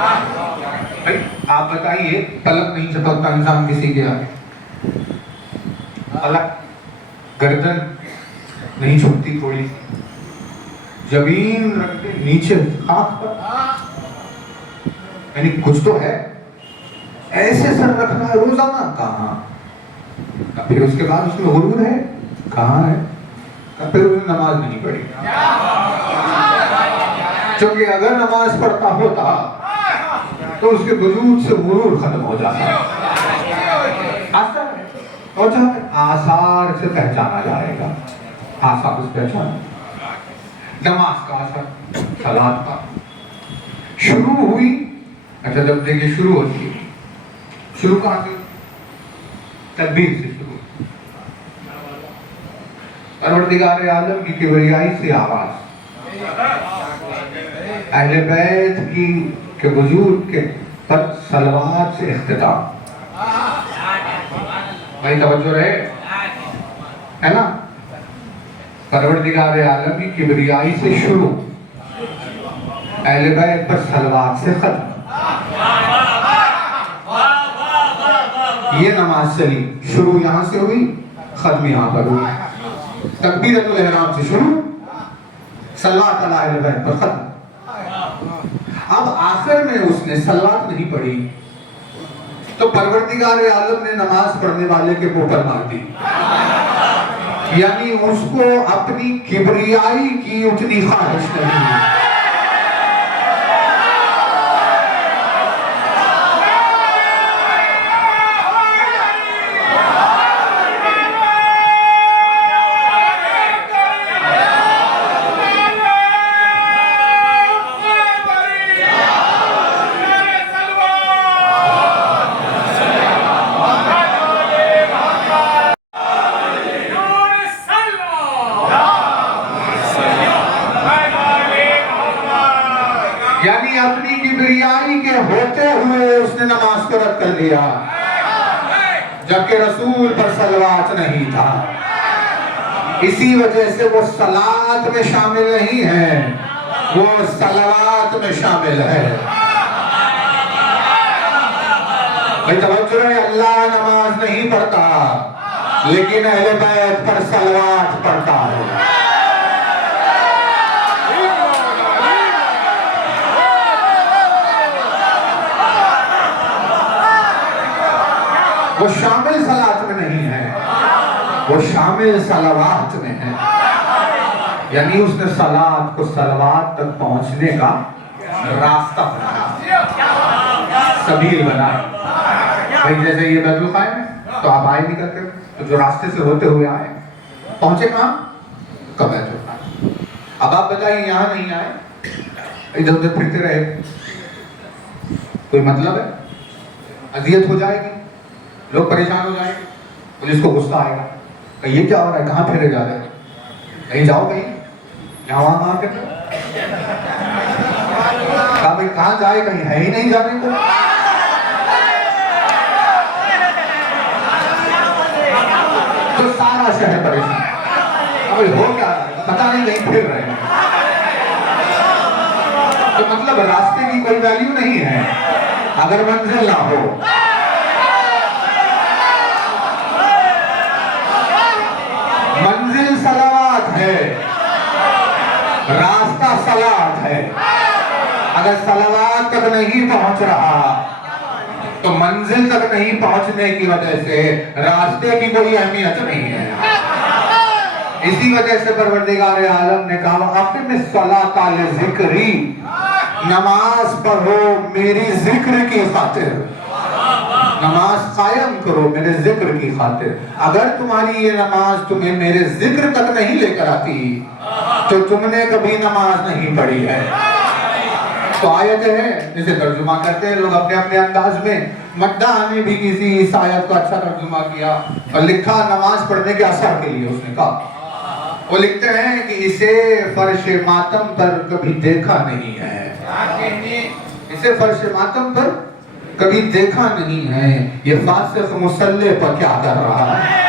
بھائی آپ بتائیے پلک نہیں جھپکتا انسان کسی کے آگے؟ پلک گردن نہیں جھکتی تھوڑی سی؟ زمین رکھ کے نیچے خاک پر، یعنی کچھ تو ہے. ایسے سر رکھنا ہے روزانہ، کہاں؟ پھر اس کے بعد اس میں غرور ہے، کہاں ہے؟ پھر اس نے نماز نہیں پڑھی. چونکہ اگر نماز پڑھتا ہوتا تو اس کے وجود سے غرور ختم ہو جاتا. آثار سے پہچانا جائے گا. آثار سے پہچانا، نماز کا اثر، صلاۃ کا. شروع ہوئی، اچھا جب دیکھیں شروع ہوتی ہے، شروع کہاں سے؟ تکبیر سے شروع. پروردگار عالم کی کبریائی سے آواز، اہل بیت کی کے وجود کے پر صلوات سے اختتام. بھائی توجہ رہے، ہے نا؟ پروردگار عالم کی کبریائی سے شروع، اہل بیت پر صلوات سے ختم. یہ نماز چلی، شروع یہاں سے ہوئی، ختم یہاں پر ہوئی. تکبیرۃ الاحرام سے شروع، صلوات علی اہل بیت پر ختم. اب آخر میں اس نے صلوات نہیں پڑھی تو پروردگار عالم نے نماز پڑھنے والے کے منہ پر مار دی. یعنی اس کو اپنی کبریائی کی اتنی خواہش نہیں. یعنی اپنی کبریائی کے ہوتے ہوئے اس نے نماز کو رد کر دیا، جبکہ رسول پر صلوات نہیں تھا. اسی وجہ سے وہ صلات میں شامل نہیں ہے، وہ صلوات میں شامل ہے. بھائی توجہ ہے، اللہ نماز نہیں پڑھتا لیکن اہل بیت پر صلوات پڑھتا ہے. وہ شامل صلات میں نہیں ہے، وہ شامل صلوات میں ہے. یعنی اس نے صلات کو صلوات تک پہنچنے کا راستہ بنایا، سبیل بنایا. بھائی جیسے یہ بیت الخائم ہے تو آپ آئے نکل کر، تو جو راستے سے ہوتے ہوئے آئے پہنچے کہاں؟ بیت الخائم. اب آپ بتائیے یہاں نہیں آئے، ادھر ادھر پھرتے رہے، کوئی مطلب ہے؟ اذیت ہو جائے گی، لوگ پریشان ہو جائیں گے، پولیس کو غصہ آئے گا کہ یہ کیا ہو رہا ہے، کہاں پھیرے جا رہے ہیں؟ کہیں جاؤ، کہیں یہاں وہاں کے کہا بھائی کہاں جائے، کہیں ہے ہی نہیں جانے کو. تو سارا شہر پریشان، ابھی ہو کیا رہا ہے پتہ نہیں، کہیں پھر رہے ہیں. تو مطلب راستے کی کوئی ویلیو نہیں ہے اگر منزل نہ ہو. منزل صلوات ہے، راستہ صلات ہے. اگر صلوات تک نہیں پہنچ رہا تو منزل تک نہیں پہنچنے کی وجہ سے راستے کی کوئی اہمیت نہیں ہے. اسی وجہ سے پروردگار عالم نے کہا اقم الصلاۃ لذکری، نماز پڑھو میری ذکر کی خاطر، نماز قائم کرو میرے ذکر کی خاطر. اگر تمہاری یہ نماز تمہیں میرے ذکر تک نہیں لے کر آتی تو تم نے کبھی نماز نہیں پڑھی ہے. تو آیت ہے جسے ترجمہ کرتے ہیں لوگ اپنے اپنے انداز میں. مداح نے بھی کسی اس آیت کو اچھا ترجمہ کیا اور لکھا نماز پڑھنے کے اثر کے لیے. اس نے کہا، وہ لکھتے ہیں کہ اسے فرش ماتم پر کبھی دیکھا نہیں ہے، اسے فرش ماتم پر کبھی دیکھا نہیں ہے. یہ فاسق مصلی پر کیا کر رہا ہے؟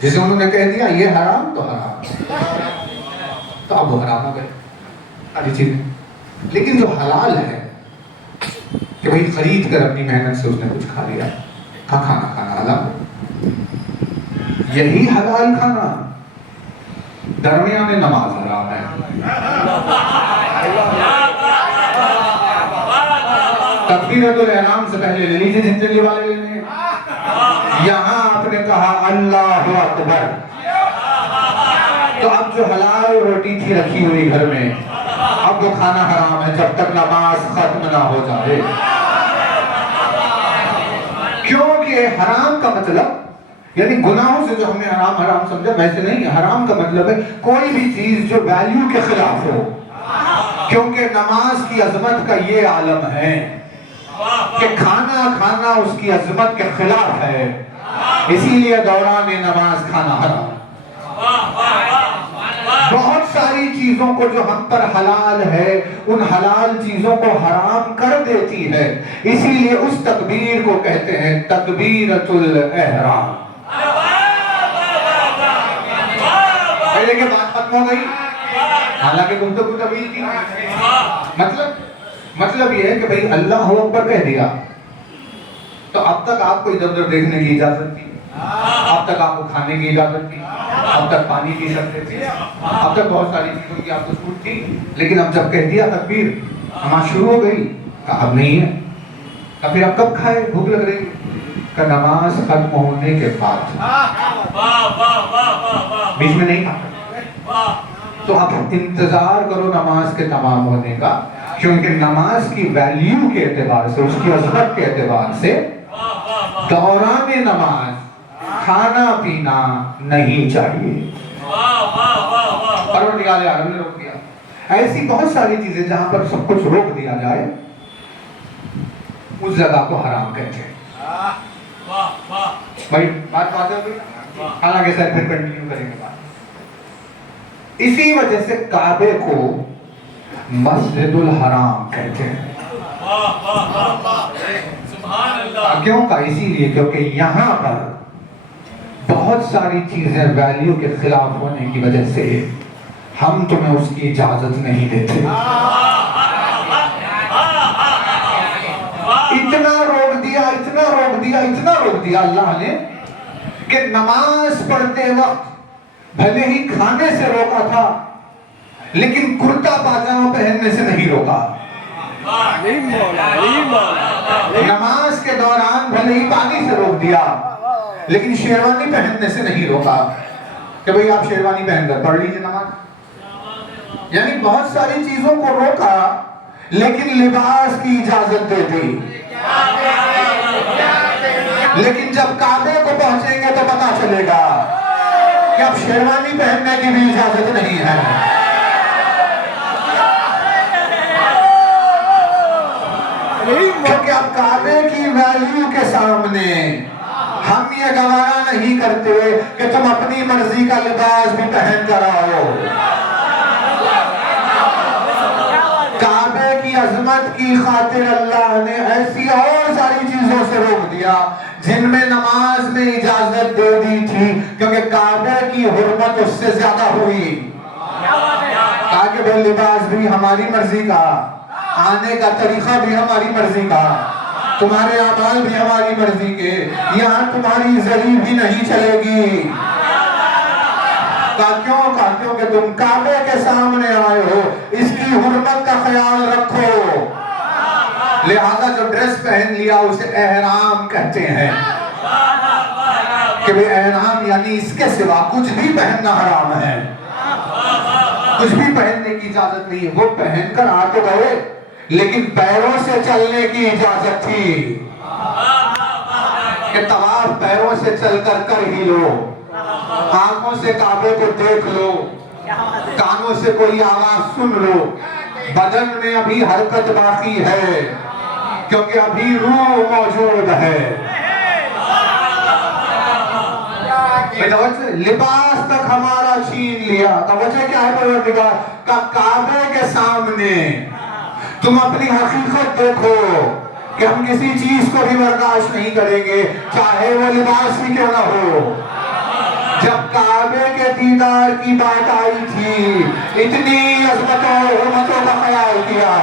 جسے انہوں نے کہہ دیا یہ حرام تو حرام، تو اب وہ حرام ہو گئے ساری چیزیں۔ لیکن جو حلال ہے کہ بھئی خرید کر اپنی محنت سے اس نے کچھ کھا لیا، کھانا حلال، یہی حلال کھانا، درمیان نماز حرام ہے، تکبیرۃ الاحرام سے پہلے لے لیجیے زندگی والے لینے ہیں، یہاں آپ نے کہا اللہ اکبر، تو اب جو حلال روٹی تھی رکھی ہوئی گھر میں، اب وہ کھانا حرام ہے جب تک نماز ختم نہ ہو جائے۔ کیونکہ حرام کا مطلب یعنی گناہوں سے جو ہم نے حرام سمجھا ویسے نہیں ہے، حرام کا مطلب ہے کوئی بھی چیز جو ویلیو کے خلاف ہو، کیونکہ نماز کی عظمت کا یہ عالم ہے کہ کھانا اس کی عظمت کے خلاف ہے، اسی لیے دوران نماز کھانا حرام۔ بہت ساری چیزوں کو جو ہم پر حلال ہے ان حلال چیزوں کو حرام کر دیتی ہے، اسی لیے اس تکبیر کو کہتے ہیں تکبیرۃ الاحرام۔ پہلے کے بات ختم ہو گئی، حالانکہ گفتگو طویل تھی۔ مطلب یہ ہے کہ بھئی اللہ اکبر کہہ دیا تو اب تک آپ کو ادھر ادھر دیکھنے کی اجازت تھی، اب تک آپ کو کھانے کی اجازت تھی، اب تک پانی پی سکتے تھے، اب تک بہت ساری چیزوں کی آپ کو چھوٹ تھی، لیکن اب جب کہہ دیا تکبیر نماز شروع ہو گئی تو اب نہیں ہے، اب پھر اب کب کھائے، بھوک لگ رہی کہ نماز ختم ہونے کے بعد، بیچ میں نہیں کھا، تو اب انتظار کرو نماز کے تمام ہونے کا، کیونکہ نماز کی ویلیو کے اعتبار سے، اس کی عظمت کے اعتبار سے دوران نماز کھانا پینا نہیں چاہیے۔ پروردگار عالم نے روک دیا۔ ایسی بہت ساری چیزیں جہاں پر سب کچھ روک دیا جائے اس جگہ کو حرام کہتے ہیں۔ بھائی بات ہو گئی، حالانکہ سر پھر کنٹینیو کریں گے بات۔ اسی وجہ سے کعبے کو مسجد الحرام کہتے ہیں۔ کیوں کا؟ اسی لیے کیونکہ یہاں پر بہت ساری چیزیں ویلیو کے خلاف ہونے کی وجہ سے ہم تمہیں اس کی اجازت نہیں دیتے۔ اتنا روک دیا اللہ نے کہ نماز پڑھتے وقت بھلے ہی کھانے سے روکا تھا لیکن کرتا پاجامہ پہننے سے نہیں روکا۔ نماز کے دوران بھلے ہی پانی سے روک دیا لیکن شیروانی پہننے سے نہیں روکا کہ بھئی آپ شیروانی پہن کر پڑھ لیجئے نماز۔ یعنی بہت ساری چیزوں کو روکا لیکن لباس کی اجازت دے دی۔ لیکن جب کعبے کو پہنچیں گے تو پتا چلے گا کہ اب شیروانی پہننے کی بھی اجازت نہیں ہے۔ کیونکہ اب کعبے کی ویلیو کے سامنے ہم یہ گوارا نہیں کرتے کہ تم اپنی مرضی کا لباس بھی پہن کر آؤ۔ کعبے کی عظمت کی خاطر اللہ نے ایسی اور ساری چیزوں سے روک دیا جن میں نماز میں اجازت دے دی تھی، کیونکہ کعبے کی حرمت اس سے زیادہ ہوئی۔ تاکہ وہ لباس بھی ہماری مرضی کا، آنے کا طریقہ بھی ہماری مرضی کا، تمہارے اعمال بھی ہماری مرضی کے، یہاں تمہاری ذریع بھی نہیں چلے گی۔ کیوں کہ تم کعبے کے سامنے آئے ہو، اس کی حرمت کا خیال رکھو، لہذا جو ڈریس پہن لیا اسے احرام کہتے ہیں کہ بھئی احرام یعنی اس کے سوا کچھ بھی پہننا حرام ہے، کچھ بھی پہننے کی اجازت نہیں ہے۔ وہ پہن کر آ تو گئے لیکن پیروں سے چلنے کی اجازت تھی کہ طواف پیروں سے چل کر کر ہی لو، آنکھوں سے کعبے کو دیکھ لو، کانوں سے کوئی آواز سن لو، بدن میں ابھی حرکت باقی ہے کیونکہ ابھی روح موجود ہے۔ لباس تک ہمارا چھین لیا، توجہ کیا ہے پروردگار کا؟ کعبے کے سامنے تم اپنی حقیقت دیکھو کہ ہم کسی چیز کو بھی برداشت نہیں کریں گے، چاہے وہ لباس بھی کیوں نہ ہو، جب کعبے کے دیدار کی بات آئی تھی اتنی عظمتوں اور حرمتوں کا خیال کیا،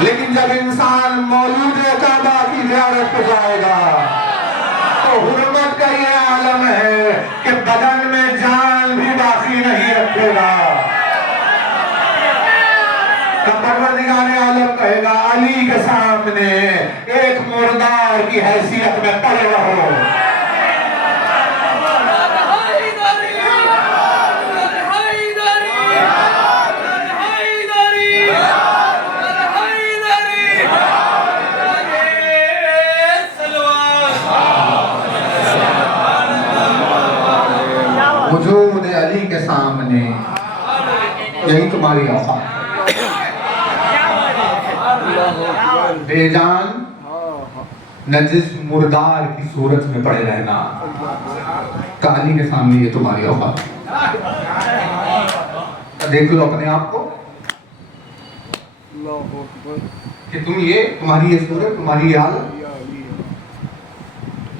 لیکن جب انسان مولود کعبہ کی زیارت پہ جائے گا تو حرمت کا یہ عالم ہے کہ بدن میں جان بھی باقی نہیں رکھے گا۔ تب پروردگار عالم کہے گا علی کے سامنے ایک مردار کی حیثیت میں پڑے رہو۔ وجود علی کے سامنے یہی تمہاری اوقات ہے، بے جان نجس مردار کی صورت میں پڑے رہنا، کہ علی کے سامنے یہ تمہاری اوقات ہے۔ دیکھ لو اپنے آپ کو کہ تم یہ تمہاری یہ صورت، تمہاری یہ حالت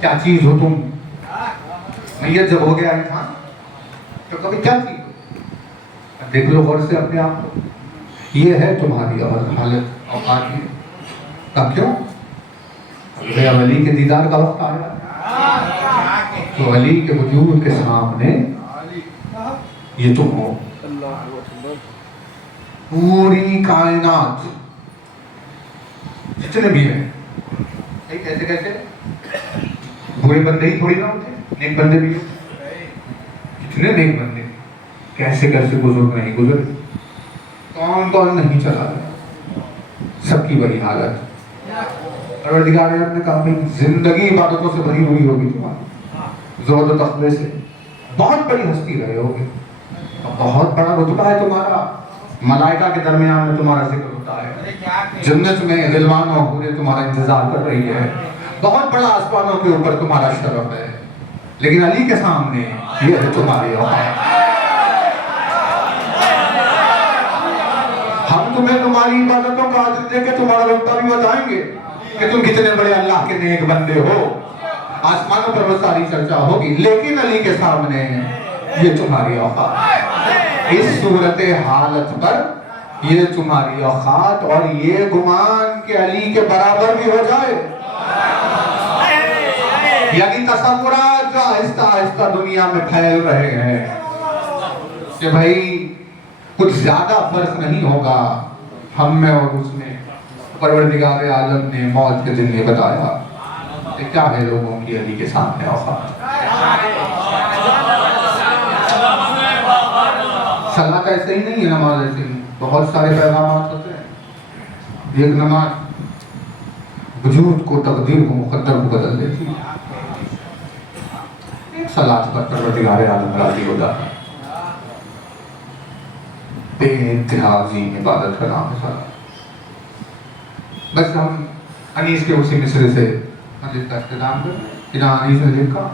کیا چیز ہو تم؟ میت جب ہو گیا انسان تو کبھی کیا چیز ہو؟ دیکھ لو غور سے اپنے آپ کو، یہ ہے تمہاری حالت اوقات کی۔ تب کیوں؟ میرا ولی کے دیدار کا وقت آیا تو ولی کے وجود کے سامنے یہ تم ہو۔ پوری کائنات جتنے بھی ہیں کیسے کیسے برے بندے ہی تھوڑی نہ ہوتے، نیک بندے بھی ہوتے، کتنے نیک بندے کیسے کیسے گزر نہیں گزر، کون کون نہیں چلا رہا، سب کی بڑی حالت۔ پروردگار نے کہا کہ زندگی عبادتوں سے بھری ہوئی ہوگی تمہاری، زہد و تقوی سے، بہت بڑی ہستی رہے ہوگے، بہت بڑا رتبہ ہے تمہارا، ملائکہ کے درمیان میں تمہارا ذکر ہوتا ہے، جنت میں غلمان و حوریں تمہارا انتظار کر رہی ہے، بہت بڑا آسمانوں کے اوپر تمہارا شرف ہے، لیکن علی کے سامنے یہ ہے تمہاری اوقات۔ ہم تمہیں تمہاری عبادتوں کا عادت دے کے تمہارا رتبہ بھی بتائیں گے کہ تم کتنے بڑے اللہ کے نیک بندے ہو، آسمانوں پر وہ ساری چرچا ہوگی، لیکن علی کے سامنے یہ تمہاری اوقات، اس صورت حالت پر یہ تمہاری اوقات، اور یہ گمان کہ علی کے برابر بھی ہو جائے، یعنی تصورات جو آہستہ آہستہ دنیا میں پھیل رہے ہیں کہ بھائی کچھ زیادہ فرق نہیں ہوگا ہم میں اور اس میں۔ پروردگار عالم نے موت کے دن یہ بتایا کہ کیا ہے لوگوں کی علی کے سامنے اوقات۔ صلاۃ ایسے ہی نہیں ہے، نماز ایسے ہی، بہت سارے پیغامات ہوتے ہیں۔ ایک نماز وجود کو، تقدیر کو، مقدر کو بدل دیتی ہے، ایک صلاۃ پر پروردگار عالم راضی ہوتا ہے۔ بے انتہا عظیم عبادت کا نام ہے صلاۃ۔ بس ہم انیس کے اسی مصرے سے مجلس کا اختتام کریں کہ جہاں انیس نے لکھا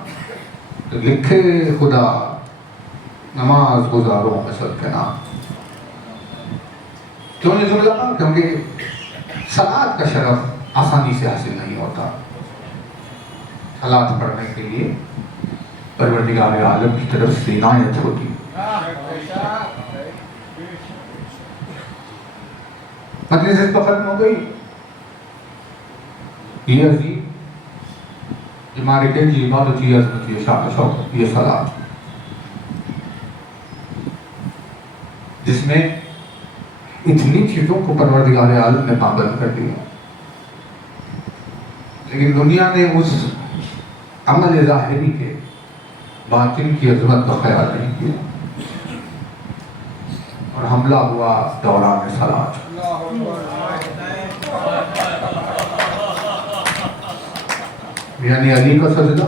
تو لکھے خدا نماز گزاروں اسد کے نام۔ کیوں یہ جملہ لکھا؟ کیونکہ صلاۃ کا شرف آسانی سے حاصل نہیں ہوتا۔ صلاۃ پڑھنے کے لیے پروردگار عالم کی طرف سے عنایت ہوتی۔ مجلس اس پر ختم ہو گئی۔ یہ عظیم، یہ مارکے کی عبادت، یہ عظمت، یہ شان و شوکت، یہ صلاۃ، جس میں اتنی چیزوں کو پروردگار عالم نے پابند کر دیا، لیکن دنیا نے اس عمل ظاہری کے باطن کی عظمت کا خیال نہیں کیا، اور حملہ ہوا دوران صلاۃ۔ یعنی علی کا سجدہ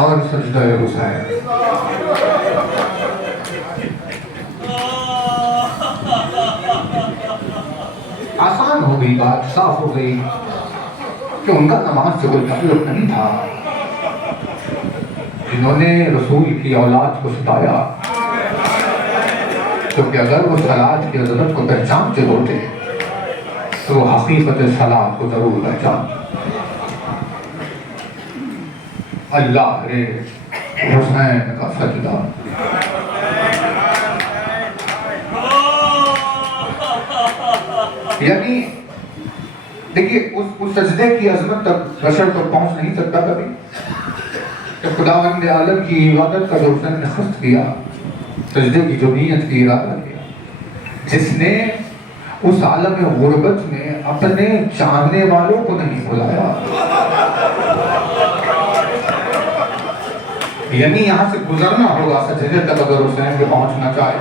اور سجدہ حسین، آسان ہو گئی بات، صاف ہو گئی کہ ان کا نماز سے کوئی تعلق نہیں تھا۔ جنہوں نے رسول کی اولاد کو ستایا، کیونکہ اگر وہ صلاۃ کی عظمت کو پہچانتے ہوتے تو حقیقت صلاۃ کو ضرور پہچانتے۔ اللہ رے حسین کا سجدہ. یعنی دیکھیے اس سجدے کی عظمت تک بشر تو پہنچ نہیں سکتا کبھی کہ خداوند عالم کی عبادت کا جو حسین نے خست کیا، سجدے کی جو نیت کی ارادہ کیا، جس نے اس عالم غربت میں اپنے چاہنے والوں کو نہیں بلایا. یعنی یہاں سے گزرنا ہوگا سجدے تک اگر حسین کے پہنچنا چاہے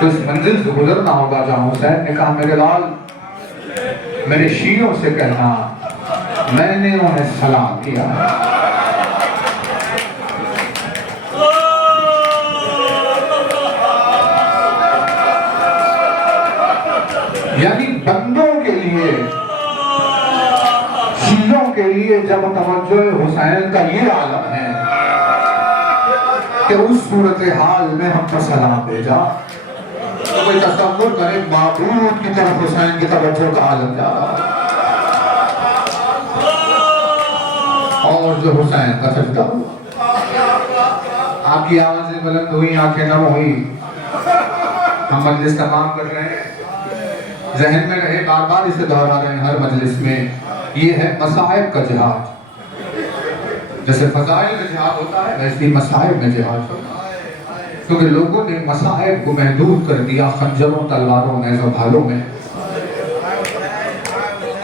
تو اس منزل سے گزرنا ہوگا جہاں حسین نے کہا میرے لال میرے شیعوں سے کہنا میں نے انہیں سلام کیا ہے. یعنی بندوں کے لیے، شیعوں کے لیے جب توجہ حسین کا یہ عالم ہے کہ اس صورتحال میں ہم پر سلام بھیجا، تو کوئی تصور کرے معبود کی طرف حسین کی توجہ کا عالم جا رہا اور جو حسین کا سجدہ ہوا. آپ کی آوازیں بلند ہوئی، آنکھیں نم ہوئی. ہم مجلس تمام کر رہے ہیں، ذہن میں رہے، بار بار اسے دہرا رہے ہیں ہر مجلس میں، یہ ہے مصائب کا جہاد. جیسے فضائل میں جہاد ہوتا ہے ویسے ہی مصائب میں جہاد ہوتا ہے، کیونکہ لوگوں نے مصائب کو محدود کر دیا خنجروں، تلواروں، نیزوں، بھالوں میں،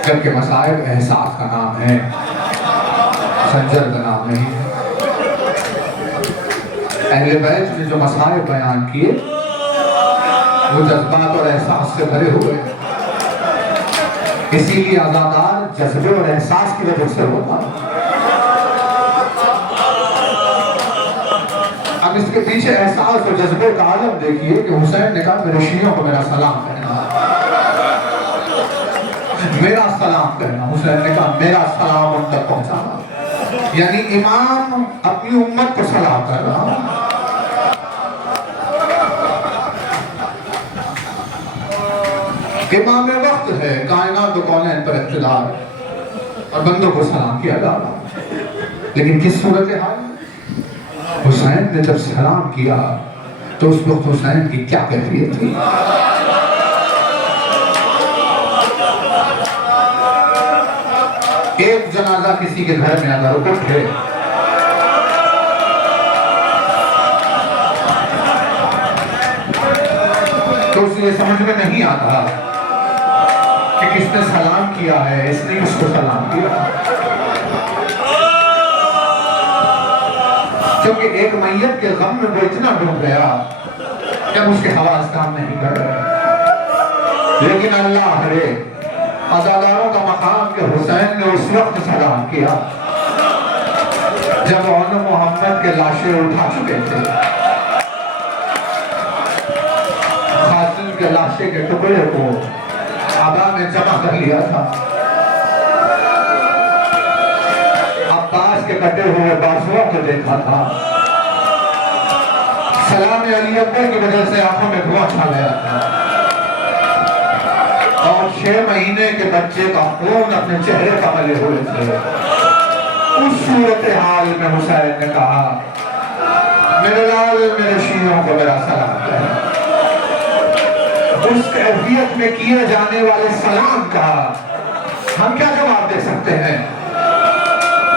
جبکہ مصائب احساس کا نام ہے، خنجر کا نام نہیں ہے. اہل بیت نے جو مصائب بیان کیے وہ جذبات اور احساس سے بھرے ہوئے ہیں، اسی لیے عزادار جذبے اور احساس کی وجہ سے ہوتا ہے. اب اس کے پیچھے احساس اور جذبے کا عالم دیکھیے کہ حسین نے کہا میرے شیعوں کو میرا سلام کہنا، میرا سلام کہنا. حسین نے کہا میرا سلام ان تک پہنچانا. یعنی امام اپنی امت کو سلام کر رہا. امام وقت ہے، کائنات و کونین پر اقتدار اور بندوں کو سلام کیا جا رہا. لیکن کس صورتحال حسین نے جب سلام کیا تو اس وقت حسین کی کیا کیفیت تھی؟ ایک جنازہ کسی کے گھر میں اگر اٹھے تو اسے یہ سمجھ میں نہیں آتا کہ کس نے سلام کیا ہے، اس نے اس کو سلام کیا. کیونکہ ایک میت کے غم میں وہ اتنا ڈوب گیا کہ اس کے حواس کام نہیں کر رہے. لیکن اللہ رے عزاداروں کا مقام کہ حسین نے اس وقت سلام کیا جب اون محمد کے لاشیں اٹھا چکے تھے، قاتل کے لاشے کے ٹکڑے کو عبا میں جمع کر لیا تھا، عباس کے کٹے ہوئے بازوؤں کو دیکھا تھا، سلام علی اکبر کی وجہ سے آنکھوں میں دھواں چھا گیا تھا، اور 6 مہینے کے بچے کا خون اپنے چہرے پر ملے ہوئے تھے. اس صورتحال میں حسین نے کہا میرے لال میرے شیعوں کو میرا سلام کہنا. اس کیفیت میں کیے جانے والے سلام کا ہم کیا جواب دے سکتے ہیں؟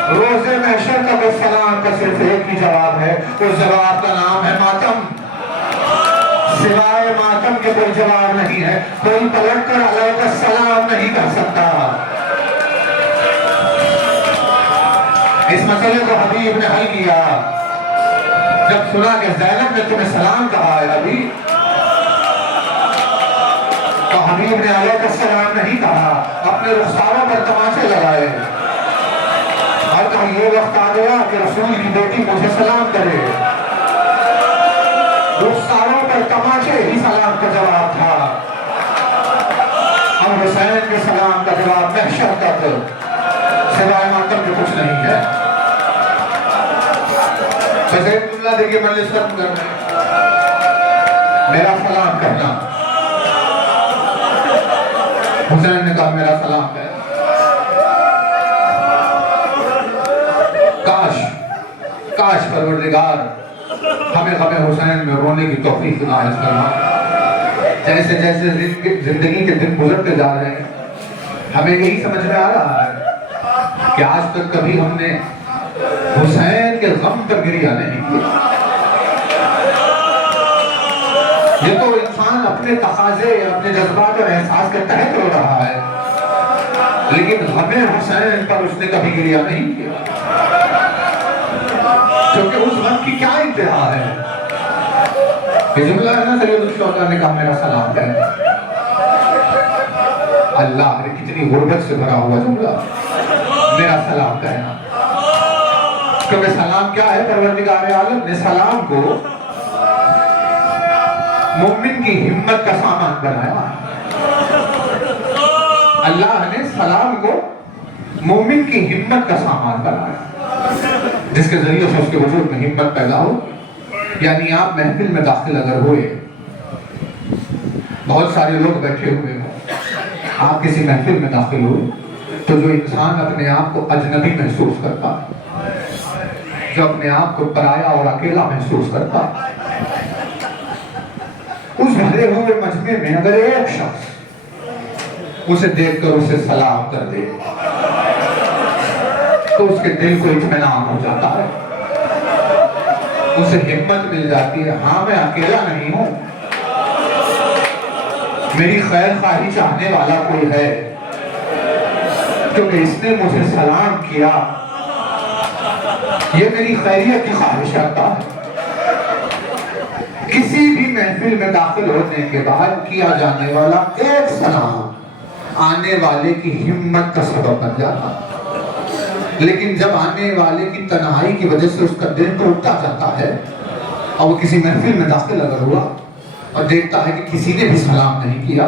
روز محشر کا اس سلام کا صرف ایک ہی جواب ہے، اس جواب کا نام ہے ماتم. سوائے ماتم کے کوئی جواب نہیں ہے. کوئی پلٹ کر علیہ السلام نہیں کر سکتا. اس مسئلے کو حبیب نے حل کیا. جب سنا کہ زینب نے تمہیں سلام کہا ہے ابھی، تو حبیب نے علیہ السلام نہیں کہا، اپنے رخساروں پر تماچے لگائے اور کہا یہ وقت آ گیا کہ رسول کی بیٹی مجھے سلام کرے. رخساروں پر تماچے ہی سلام کا جواب تھا، اور حسین کے سلام کا جواب محشر تک سوائے ماتم کے کچھ نہیں ہے. حسین اللہ دیکھیے مجلس ختم کرنا، میرا سلام کرنا. حسین نے کہا میرا سلام ہے. کاش کاش پروردگار ہمیں غم حسین میں رونے کی توفیق عنایت فرما۔ جیسے جیسے زندگی کے دن گزرتے جا رہے ہیں ہمیں یہی سمجھ میں آ رہا ہے کہ آج تک کبھی ہم نے حسین کے غم پر گریہ نہیں کیا۔ یہ تو انسان اپنے تقاضے یا اپنے جذبات اور احساس کے تحت رو رہا ہے، لیکن غم حسین پر اس نے کبھی گریہ نہیں کیا، کیونکہ اس غم کی کیا انتہا ہے۔ یہ جملہ ہے نا سید الشہداء نے کہا میرا سلام کہنا، اللہ نے کتنی غربت سے بھرا ہوا جملہ، میرا سلام کہنا، کیونکہ سلام کیا ہے؟ پروردگار عالم نے سلام کو مومن کی ہمت کا سامان بنایا۔ اللہ نے سلام کو مومن کی ہمت کا سامان بنایا، جس کے ذریعے سے اس کے وجود میں ہمت پیدا ہو۔ یعنی آپ محفل میں داخل اگر ہوئے، بہت سارے لوگ بیٹھے ہوئے ہوں، آپ کسی محفل میں داخل ہوئے تو جو انسان اپنے آپ کو اجنبی محسوس کرتا ہے، جو اپنے آپ کو پرایا اور اکیلا محسوس کرتا ہے، اس بھرے ہوئے مجمع میں اگر ایک شخص اسے دیکھ کر اسے سلام کر دے تو اس کے دل کو اطمینان ہو جاتا ہے، اسے ہمت مل جاتی ہے، ہاں میں اکیلا نہیں ہوں، میری خیر خواہی چاہنے والا کوئی ہے، کیونکہ اس نے مجھے سلام کیا، یہ میری خیریت کی خواہش کرتا ہے۔ کسی بھی محفل میں داخل ہونے کے بعد کیا جانے والا ایک سلام آنے والے کی ہمت کا سبب بن جاتا ہے، لیکن جب آنے والے کی تنہائی کی وجہ سے اس کا دل ٹوٹتا جاتا ہے اور وہ کسی محفل میں داخل اگر ہوا اور دیکھتا ہے کہ کسی نے بھی سلام نہیں کیا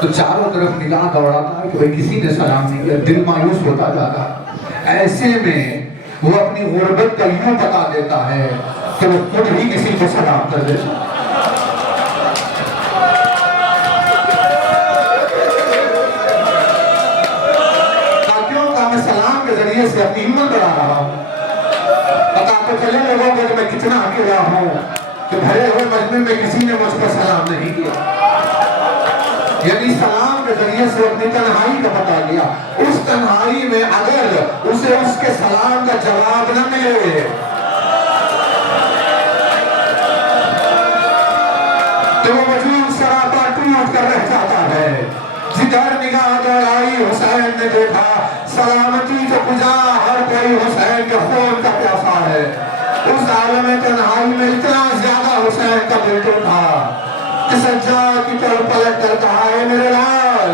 تو چاروں طرف نگاہ دوڑاتا ہے کہ بھئی کسی نے سلام نہیں کیا، دل مایوس ہوتا جاتا ہے۔ ایسے میں وہ اپنی غربت کا یوں بتا دیتا ہے کہ وہ خود ہی کسی کو سلام کر دیتا ہے۔ سلام کے ذریعے سے اپنی ہمت بڑھا رہا ہوں، پتہ تو چلے لوگوں کو کہ میں کتنا اکیلا ہوں کہ بھرے ہوئے مجمع میں کسی نے مجھ پر سلام نہیں کیا۔ یعنی سلام کے ذریعے سے اپنی تنہائی کا پتہ لیا، اس تنہائی میں اگر اسے اس کے سلام کا جواب نہ ملے تو وہ وجود سراپا ٹوٹ کر رہ جاتا ہے۔ جدھر نگاہ دوڑائی حسین نے دیکھا سلامتی جو کجا، ہر کوئی حسین کے خون کا پیاسا ہے۔ اس عالم تنہائی میں اتنا زیادہ حسین کا دل ٹوٹا کہ سجاد کی طرف پلٹ کر کہا ہے میرے لال،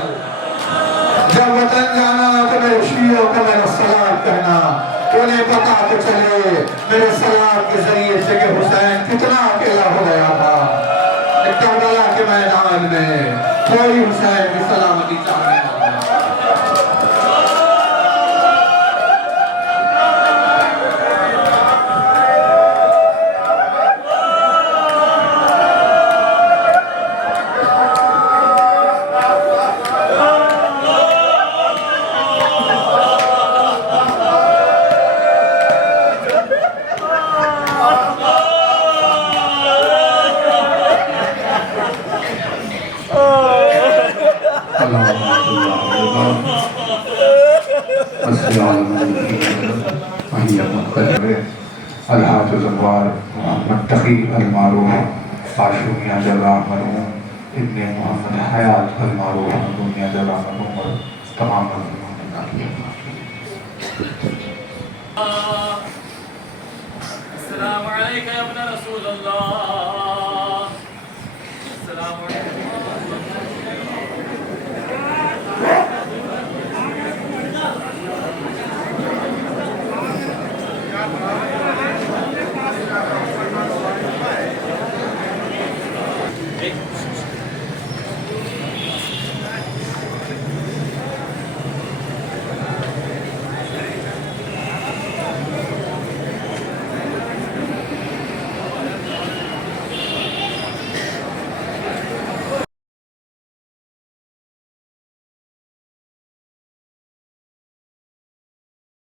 جب وطن جانا تو میرے شیعوں کو میرا سلام کہنا، انہیں پتا تو چلے میرے سلام کے ذریعے سے کہ حسین کتنا اکیلا ہو گیا تھا۔ کربلا کے میدان میں کوئی حسین کی سلامتی چاہنے والا نہیں۔ الحافظ انوار محمد تقی المعروف عاشومیہ جلوہ مرحوم ابن محمد حیات المعروف عاشومیہ جلوہ مرحوم اور تمام السلام علیکم یا ابن رسول اللہ، السلام علیکم